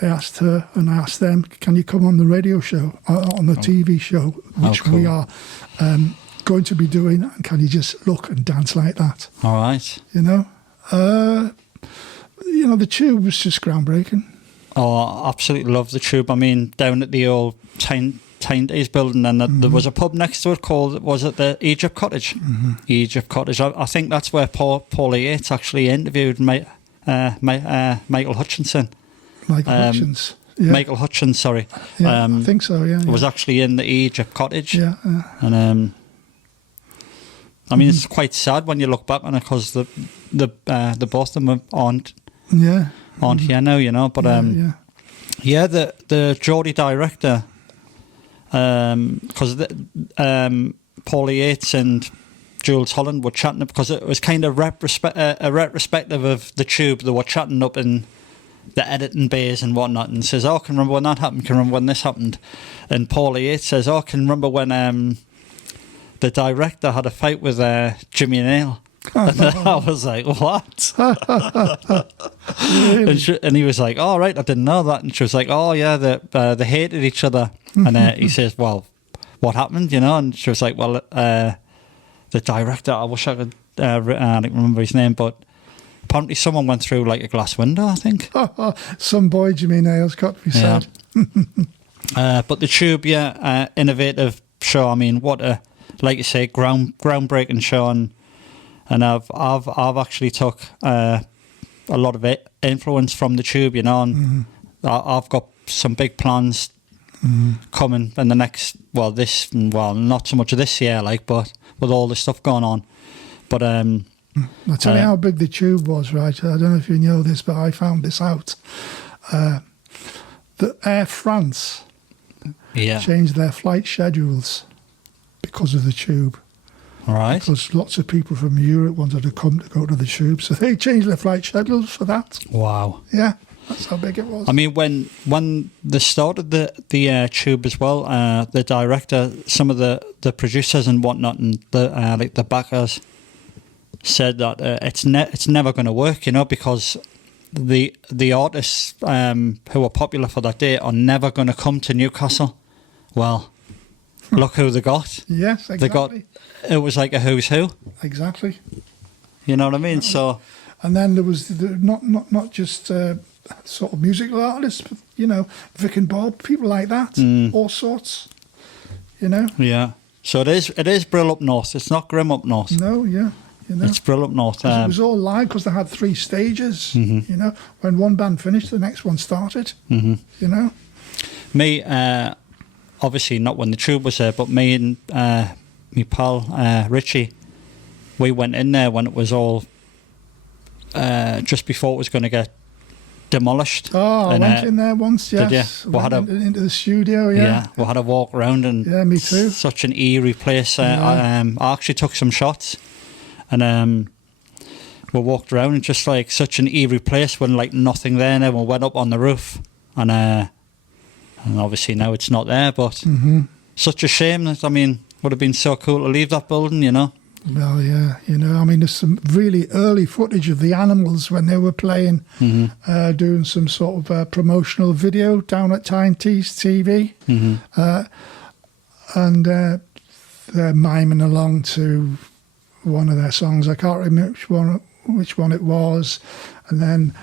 they asked her, and I asked them, can you come on the radio show, on the TV show, which we are going to be doing, and can you just look and dance like that? All right. You know? You know, the Tube was just groundbreaking. Oh, I absolutely love the Tube. I mean, down at the old Tyne Days building, and there was a pub next to it called, was it the Egypt Cottage? Egypt Cottage. I think that's where Paulie Yates actually interviewed Michael Hutchinson. Michael Hutchins. Yeah. Michael Hutchins, sorry. Yeah, I think so, yeah. It was actually in the Egypt Cottage. Yeah. And I mean, it's quite sad when you look back on it, because the both of them aren't here now, you know. But the Geordie director, because Paulie Yates and Jules Holland were chatting, because it was kind of a retrospective of the Tube. They were chatting up in the editing bays and whatnot, and says, "Oh, can you remember when that happened? Can you remember when this happened?" And Paulie Yates says, "Oh, can you remember when the director had a fight with Jimmy Neal?" And I was like, "What?" Really? and he was like, "Oh, right, I didn't know that." And she was like, "Oh, yeah, they hated each other." And he says, "Well, what happened?" You know? And she was like, "Well, the director, I wish I could, I don't remember his name, but apparently someone went through like a glass window, I think." Some boy, Jimmy Nail's got to be sad. But the Tube, innovative show. I mean, what a, like you say, groundbreaking show, and I've actually took a lot of influence from the Tube, you know, and I've got some big plans coming in the next, not so much of this year, like, but with all the stuff going on. But I'll tell you how big the Tube was, right? I don't know if you know this, but I found this out. The Air France changed their flight schedules because of the Tube. Right. Because lots of people from Europe wanted to come to go to the Tube, so they changed their flight schedules for that. Wow. Yeah, that's how big it was. I mean, when they started the Tube as well, the director, some of the producers and whatnot, and the backers said that it's never going to work, you know, because the artists who are popular for that day are never going to come to Newcastle. Well, look who they got. Yes, exactly. It was like a who's who. Exactly. You know what I mean? So, and then there was not just sort of musical artists, but, you know, Vic and Bob, people like that, all sorts. You know. Yeah. So it is Brill up north. It's not Grim up north. No, yeah. You know, it's Brill up north. it was all live because they had 3 stages. Mm-hmm. You know, when one band finished, the next one started. Mm-hmm. You know, Me, obviously not when the Tube was there, but me and my pal Richie, we went in there when it was all just before it was going to get demolished. Oh, I went in there once. Yes, did you? Into the studio. Yeah, we had a walk around, and yeah, me too. Such an eerie place. I actually took some shots, and we walked around, and just like such an eerie place when like nothing there. And then we went up on the roof, and obviously now it's not there. But such a shame. That, I mean, would have been so cool to leave that building, you know. Well, yeah, you know, I mean, there's some really early footage of the Animals when they were playing, doing some sort of promotional video down at Tyne TV, and they're miming along to one of their songs. I can't remember which one it was, and then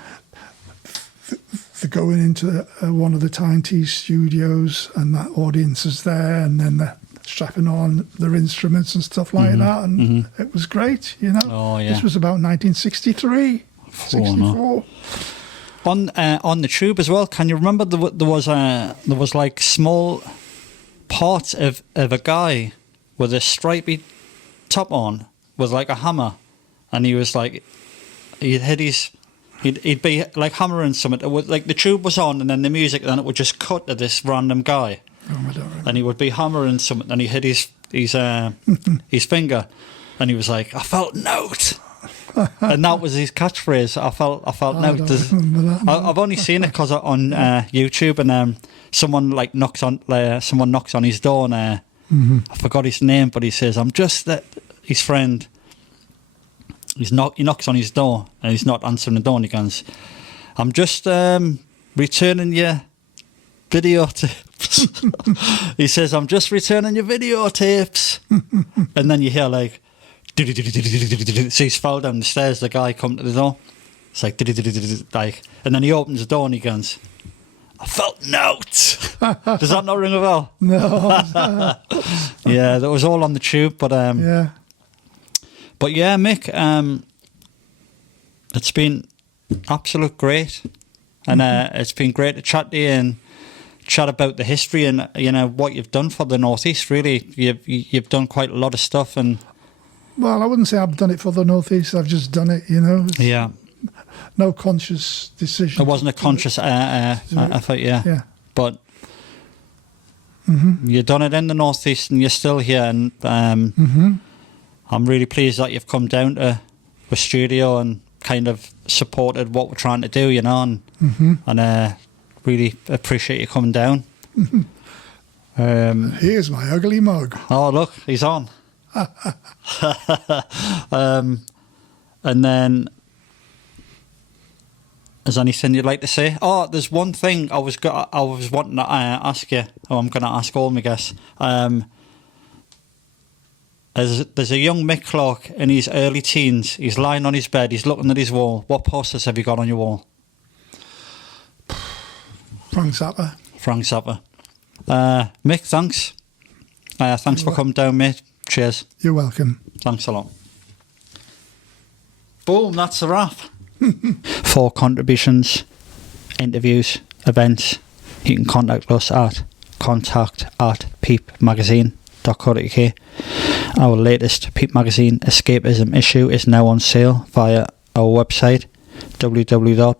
they're going into one of the Tyne studios, and that audience is there, and then they're strapping on their instruments and stuff like that, and it was great, you know. Oh, yeah. This was about 1963, 64. On the Tube as well. Can you remember there was like small parts of a guy with a stripy top on with like a hammer, and he was like he'd be like hammering something. It would, like the Tube was on, and then the music, then it would just cut to this random guy. Oh, I don't remember. And he would be hammering something, and he hit his finger, and he was like, "I felt note," and that was his catchphrase. I felt note. I've only seen it because on YouTube, and someone knocks on his door, and I forgot his name, but he says, "I'm just his friend." He knocks on his door, and he's not answering the door, and he goes, "I'm just returning your videotapes." He says, "I'm just returning your videotapes." And then you hear like so he's fell down the stairs, the guy come to the door, it's like, and then he opens the door and he goes, "I felt note." Does that not ring a bell? No. Yeah, that was all on the Tube, but yeah, Mick, it's been absolute great, and it's been great to chat to you and chat about the history and, you know, what you've done for the Northeast. Really, you've done quite a lot of stuff. And well, I wouldn't say I've done it for the Northeast. I've just done it, you know. Yeah. No conscious decision. It wasn't a conscious effort, yeah. Yeah. But you've done it in the Northeast, and you're still here. And I'm really pleased that you've come down to the studio and kind of supported what we're trying to do, you know, and really appreciate you coming down. Here's my ugly mug. Oh, look, he's on. And then, is there anything you'd like to say? Oh, there's one thing I was wanting to ask you. Oh, I'm going to ask all my guests. There's a young Mick Clarke in his early teens. He's lying on his bed. He's looking at his wall. What posters have you got on your wall? Frank Zappa. Mick, thanks. Thanks for coming down, mate. Cheers. You're welcome. Thanks a lot. Boom, that's a wrap. For contributions, interviews, events, you can contact us at contact@peep-magazine.co.uk. Our latest Peep Magazine escapism issue is now on sale via our website www.peep.ltd.